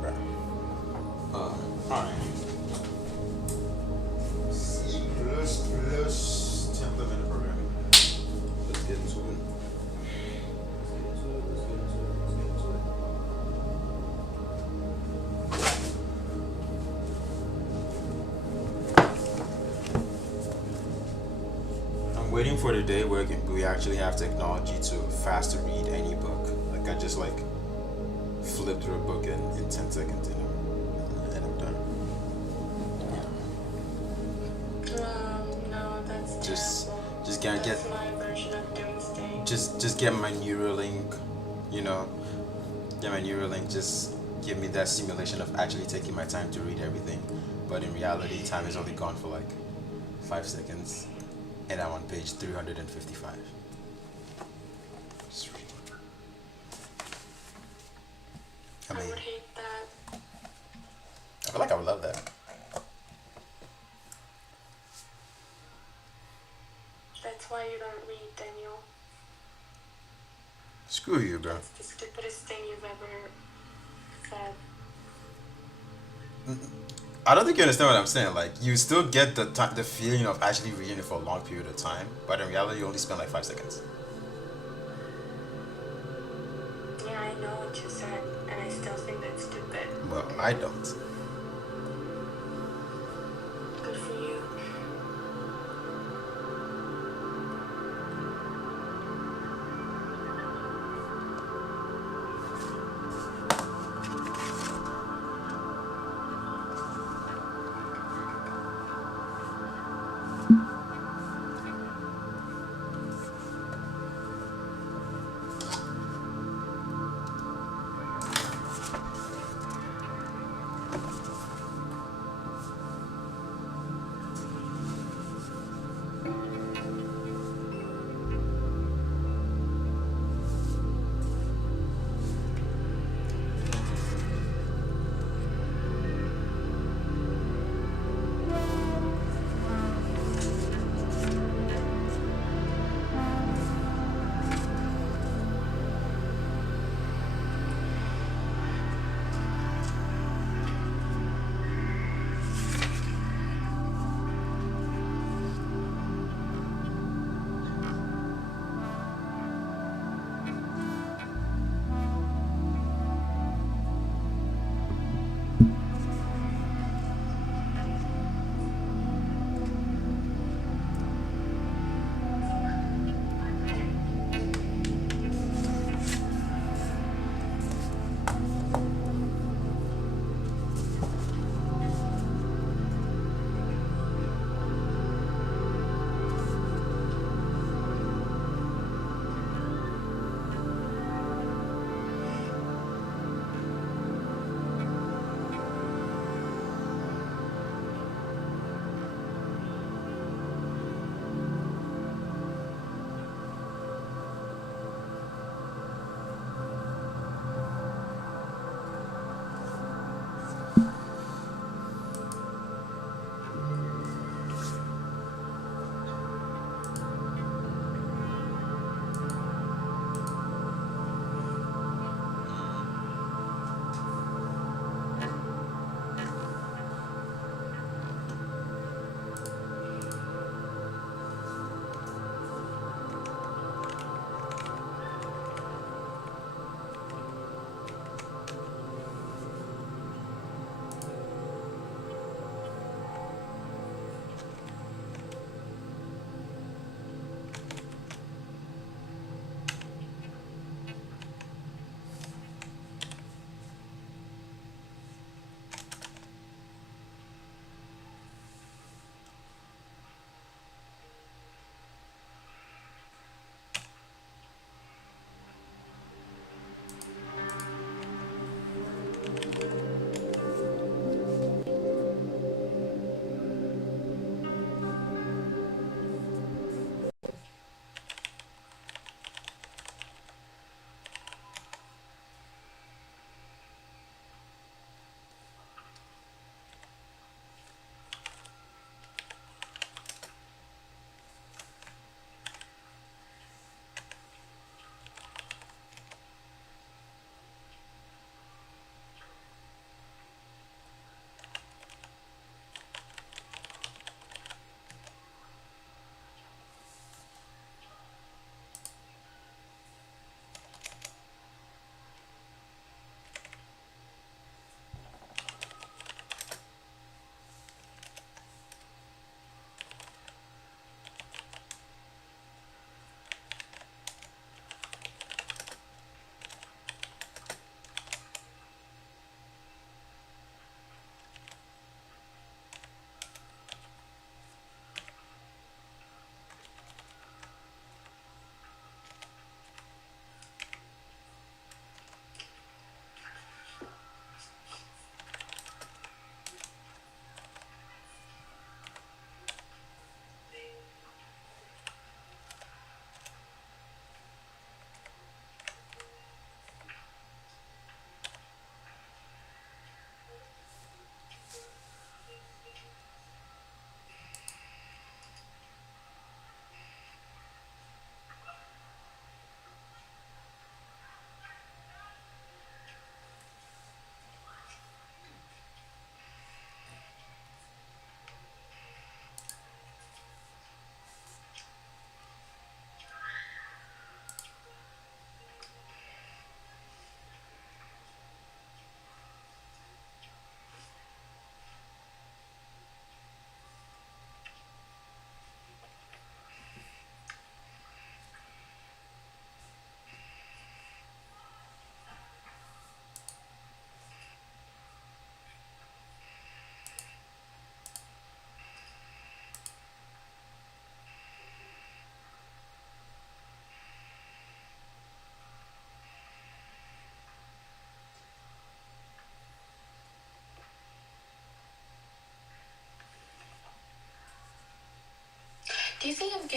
That's alright. C template minute programming. Let's get into it. I'm waiting for the day where we actually have technology to fast to read any book. Like I just like flip through a book in 10 seconds and I'm done. No, that's Just terrible. just get That's my version of doomsday. just get my Neuralink, you know, get my Neuralink, just give me that simulation of actually taking my time to read everything. But in reality, time is only gone for like 5 seconds, and I'm on page 355. Just reading. I I mean, would hate that. I feel like I would love that. That's why you don't read, Daniel. Screw you, bro. That's the stupidest thing you've ever said. I don't think you understand what I'm saying. Like, you still get the feeling of actually reading it for a long period of time, but in reality, you only spend like 5 seconds. Yeah, I know what you said, and I still think that's stupid. Well, I don't. Good for you.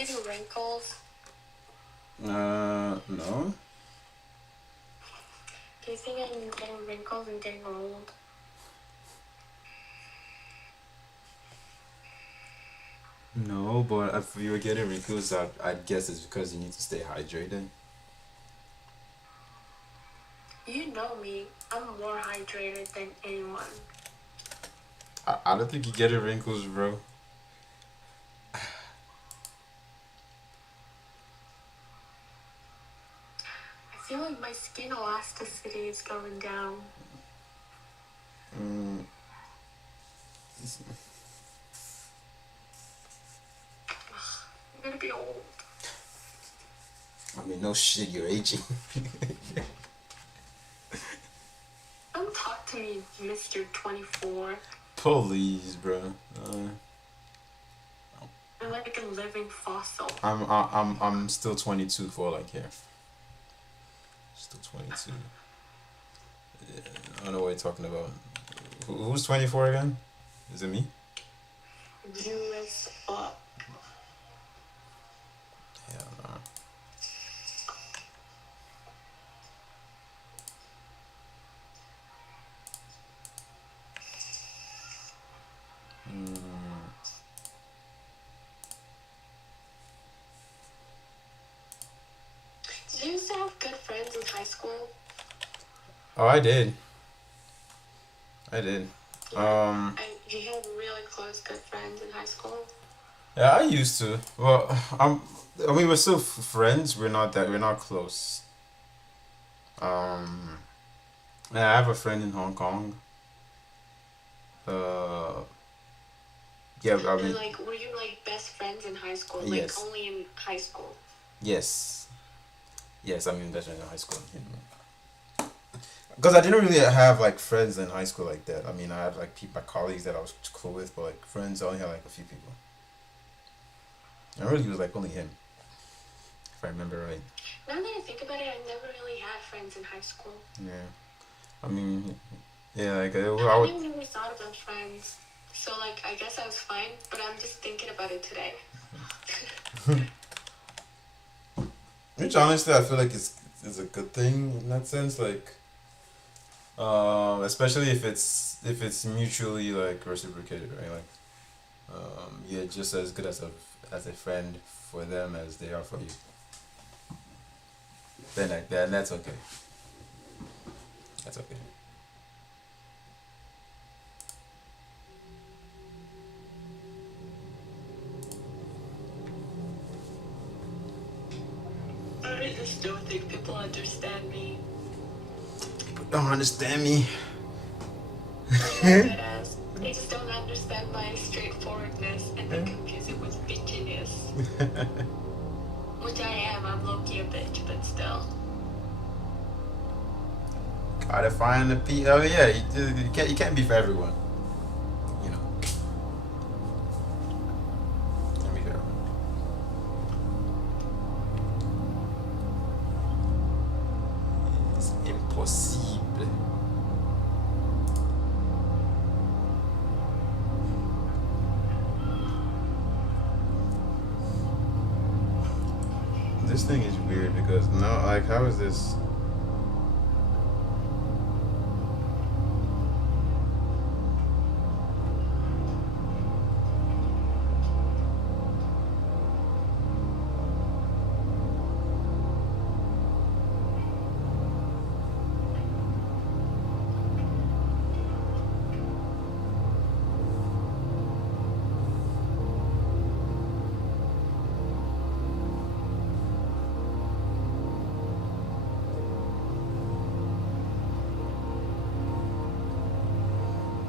getting wrinkles? No. Do you think I'm getting wrinkles and getting old? No, but if you were getting wrinkles, I'd guess it's because you need to stay hydrated. You know me. I'm more hydrated than anyone. I don't think you get wrinkles, bro. I feel like my skin elasticity is going down. Mm, I'm gonna be old. I mean, no shit, you're aging. Don't talk to me, Mr. 24. Please, bro. I'm like a living fossil. I'm still 22 for all I care. Still 22. Yeah, I don't know what you're talking about. Who's 24 again? Is it me? You as fuck. Hell no. Did you used to have good friends in high school? Oh, I did. You had really close good friends in high school? Yeah, I used to. Well, I mean, we're still friends. We're not close. Um, yeah, I have a friend in Hong Kong. Uh, yeah, I mean, Like, were you like best friends in high school? yes. Like, only in high school? Yes. Yes, I mean, best friend in high school. Because I didn't really have like friends in high school like that. I mean, I had like my colleagues that I was cool with, but like friends, I only had like a few people. And really, it was like only him, if I remember right. Now that I think about it, I never really had friends in high school. Yeah, I mean, yeah, like I I would. never really thought about friends. So, like, I guess I was fine, but I'm just thinking about it today. Which honestly, I feel like it's a good thing in that sense. Like, especially if it's mutually like reciprocated, right? Like, you're just as good as a friend for them as they are for you. Then like that, and that's okay. That's okay. I just don't think people understand me. People don't understand me. They just don't understand my straightforwardness and they confuse it with bitchiness. Which I am. I'm low-key a bitch, but still. Gotta find the Oh yeah, you can't be for everyone. You know. Can't be for everyone. It's impossible. This thing is weird because no, like, how is this?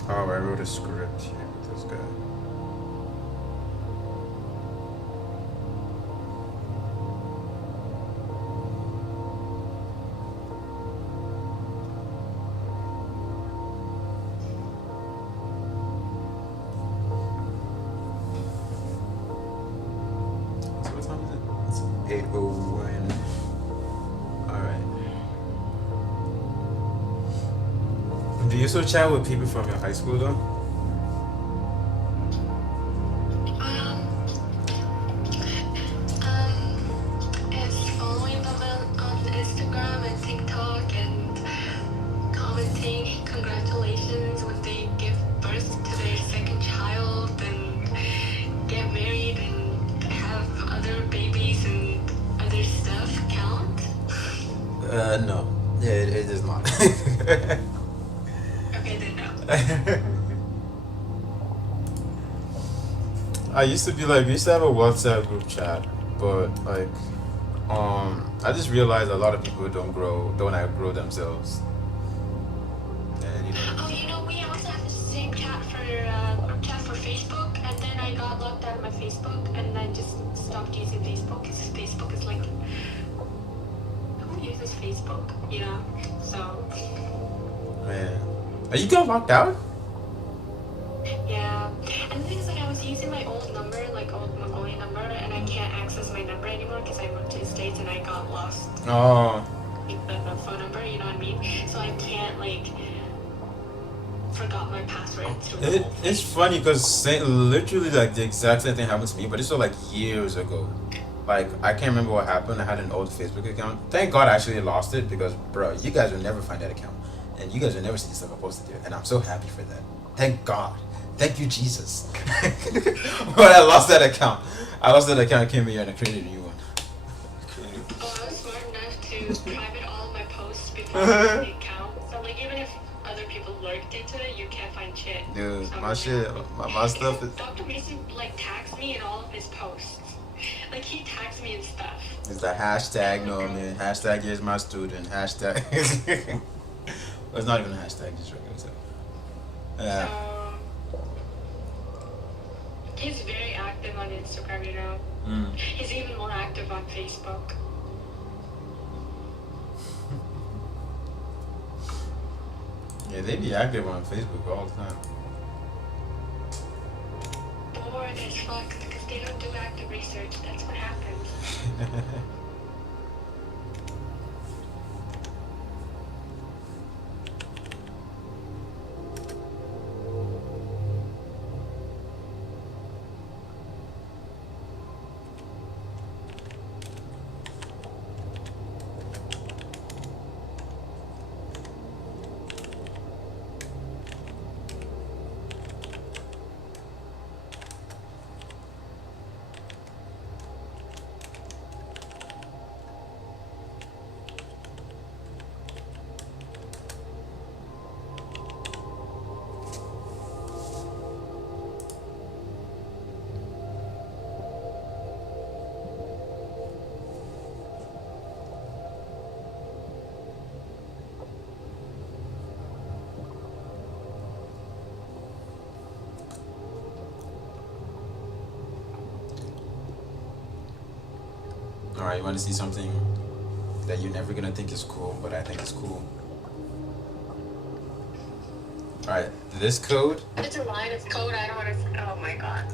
Oh, I wrote a script here with this guy. So what time is it? It's 8:01. Alright. Do you still chat with people from your high school though? Okay, then no. I used to be like, we used to have a WhatsApp group chat, but like, I just realized a lot of people don't outgrow themselves, and you know. Oh, we also have the same chat for group chat for Facebook, and then I got locked out of my Facebook, and I just stopped using Facebook because Facebook is like, who uses Facebook? So Man, are you got locked out? yeah. And the thing is, like, I was using my old number, like old Mongolian number, and I can't access my number anymore because I moved to the States and I got lost. Oh. The phone number, you know what I mean? So I can't forgot my password. It's funny because literally like the exact same thing happened to me, but this was like years ago. Like I can't remember what happened. I had an old Facebook account. Thank God I actually lost it because bro, you guys will never find that account, and you guys will never see the stuff I posted there, and I'm so happy for that. Thank God. Thank you, Jesus. But I lost that account. Came here and I created a new one. Oh, I was smart enough to private all of my posts before I made the account. So like even if other people lurked into it, you can't find shit. Dude, so my shit, my stuff is. Dr. Mason tags me in all of his posts. Like he tags me and stuff. It's the hashtag, no man. Hashtag here's my student. Hashtag. Well, it's not even a hashtag, just regular stuff. Yeah. He's very active on Instagram, He's even more active on Facebook. Yeah, they be active on Facebook all the time. Bored as fuck because they don't do active research. That's what happens. Alright, you want to see something that you're never gonna think is cool, but I think is cool? Alright, this code. It's a line of code. I don't want to. Oh my god.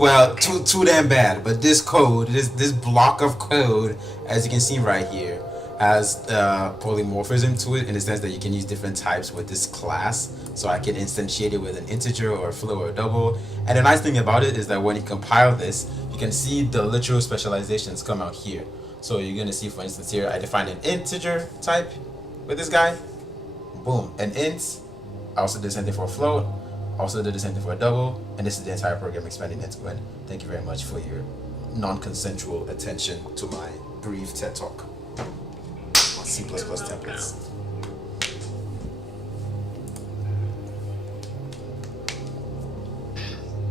Well, too damn bad. But this code, this block of code, as you can see right here, has polymorphism to it in the sense that you can use different types with this class. So I can instantiate it with an integer or a float or a double. And the nice thing about it is that when you compile this, you can see the literal specializations come out here. So you're gonna see, for instance, here I define an integer type with this guy. Boom, an int. I also did the same thing for a float. Also did the same thing for a double. And this is the entire program expanding end to end. Thank you very much for your non-consensual attention to my brief TED Talk on C++ templates.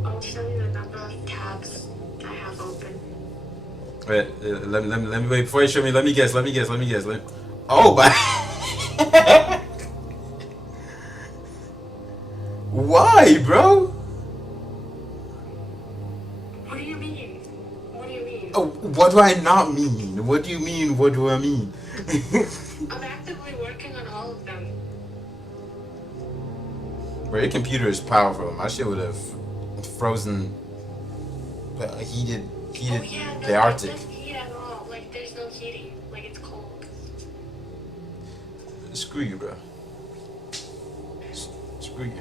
I'll show you the number of tabs I have open. Wait, let me wait. Before you show me, let me guess. Oh, my. Why, bro? What do you mean? What do you mean? Oh, what do I not mean? What do you mean? What do I mean? I'm actively working on all of them. Bro, your computer is powerful. My shit would have frozen, heated Oh yeah, the Arctic. It doesn't heat at all. Like there's no heating. Like it's cold. Screw you, bro. Screw you.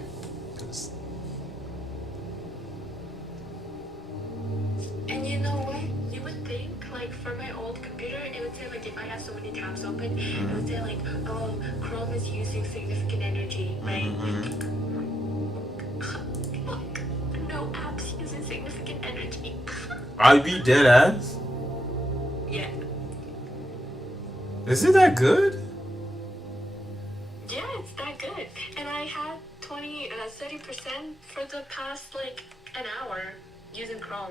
And you know what? You would think, like, for my old computer, it would say, like, if I had so many tabs open, it would say, like, oh, Chrome is using significant energy, right? Look, no apps using significant energy. I be dead ass. Yeah. Is it that good? Yeah, it's that good. And I had 30% for the past like an hour using Chrome.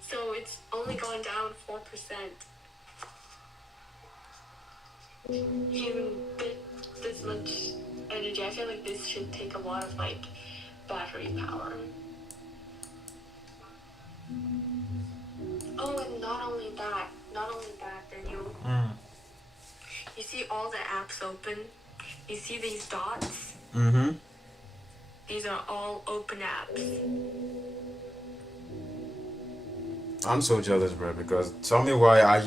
So it's only gone down 4%. Even this much energy, I feel like this should take a lot of like battery power. Oh, and not only that, then you see all the apps open. You see these dots? Mm-hmm. These are all open apps. I'm so jealous, bro. Because tell me why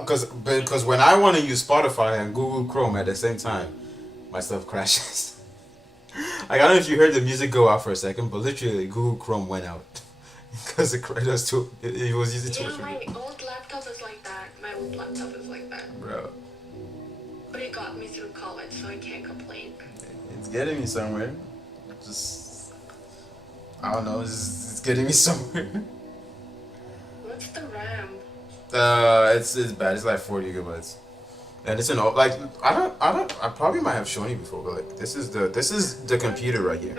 because when I want to use Spotify and Google Chrome at the same time, my stuff crashes. I don't know if you heard the music go out for a second, but literally Google Chrome went out because it was too. It was easy to. Yeah, my old laptop is like that. Bro. But it got me through college, so I can't complain. It's getting me somewhere. Just I don't know. It's getting me somewhere. What's the RAM? It's bad. It's like 40 gigabytes, and it's an old like I probably might have shown you before, but like this is the computer right here.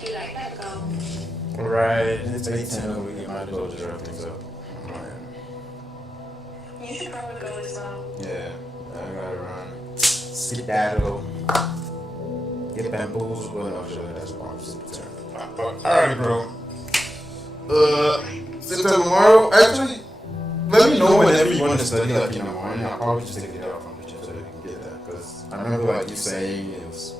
Do you like that go? Right, it's 8:10. We might as well just wrap things up. You should probably go as well. Yeah, I gotta run. Skedaddle. Get bamboozled. Well, no, sure, that's wrong. Alright, bro. Same time tomorrow. Actually, let me know whenever you want to study, like in the morning. I'll probably just take it out from the gym so that we can get that. Because I remember, like, you saying it was.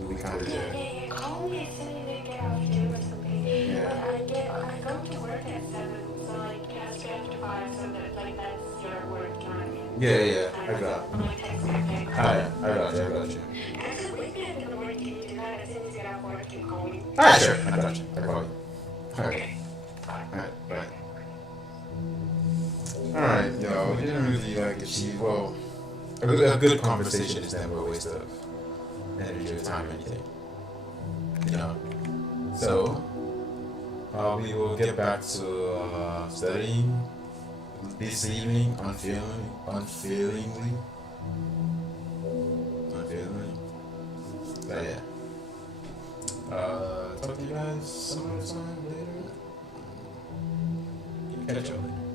We kind of there. Yeah. Call me as soon as I get off gym or something. Yeah. But I go to work at 7, so like ask after 5, so that like that's your work time. Yeah, I got it. I'm like text me, okay? Alright, I got you. Actually, wake me up in the morning, can you do that? As soon as you get off work, you call me. Alright, sure. I got you. I call you. Alright. Alright, bye. Alright, yo, we didn't really achieve, well, a good conversation is never a waste of energy or time or anything. You know? So, we will get back to studying this evening, unfailingly. But yeah. Talk to you guys some other time later. Catch you later.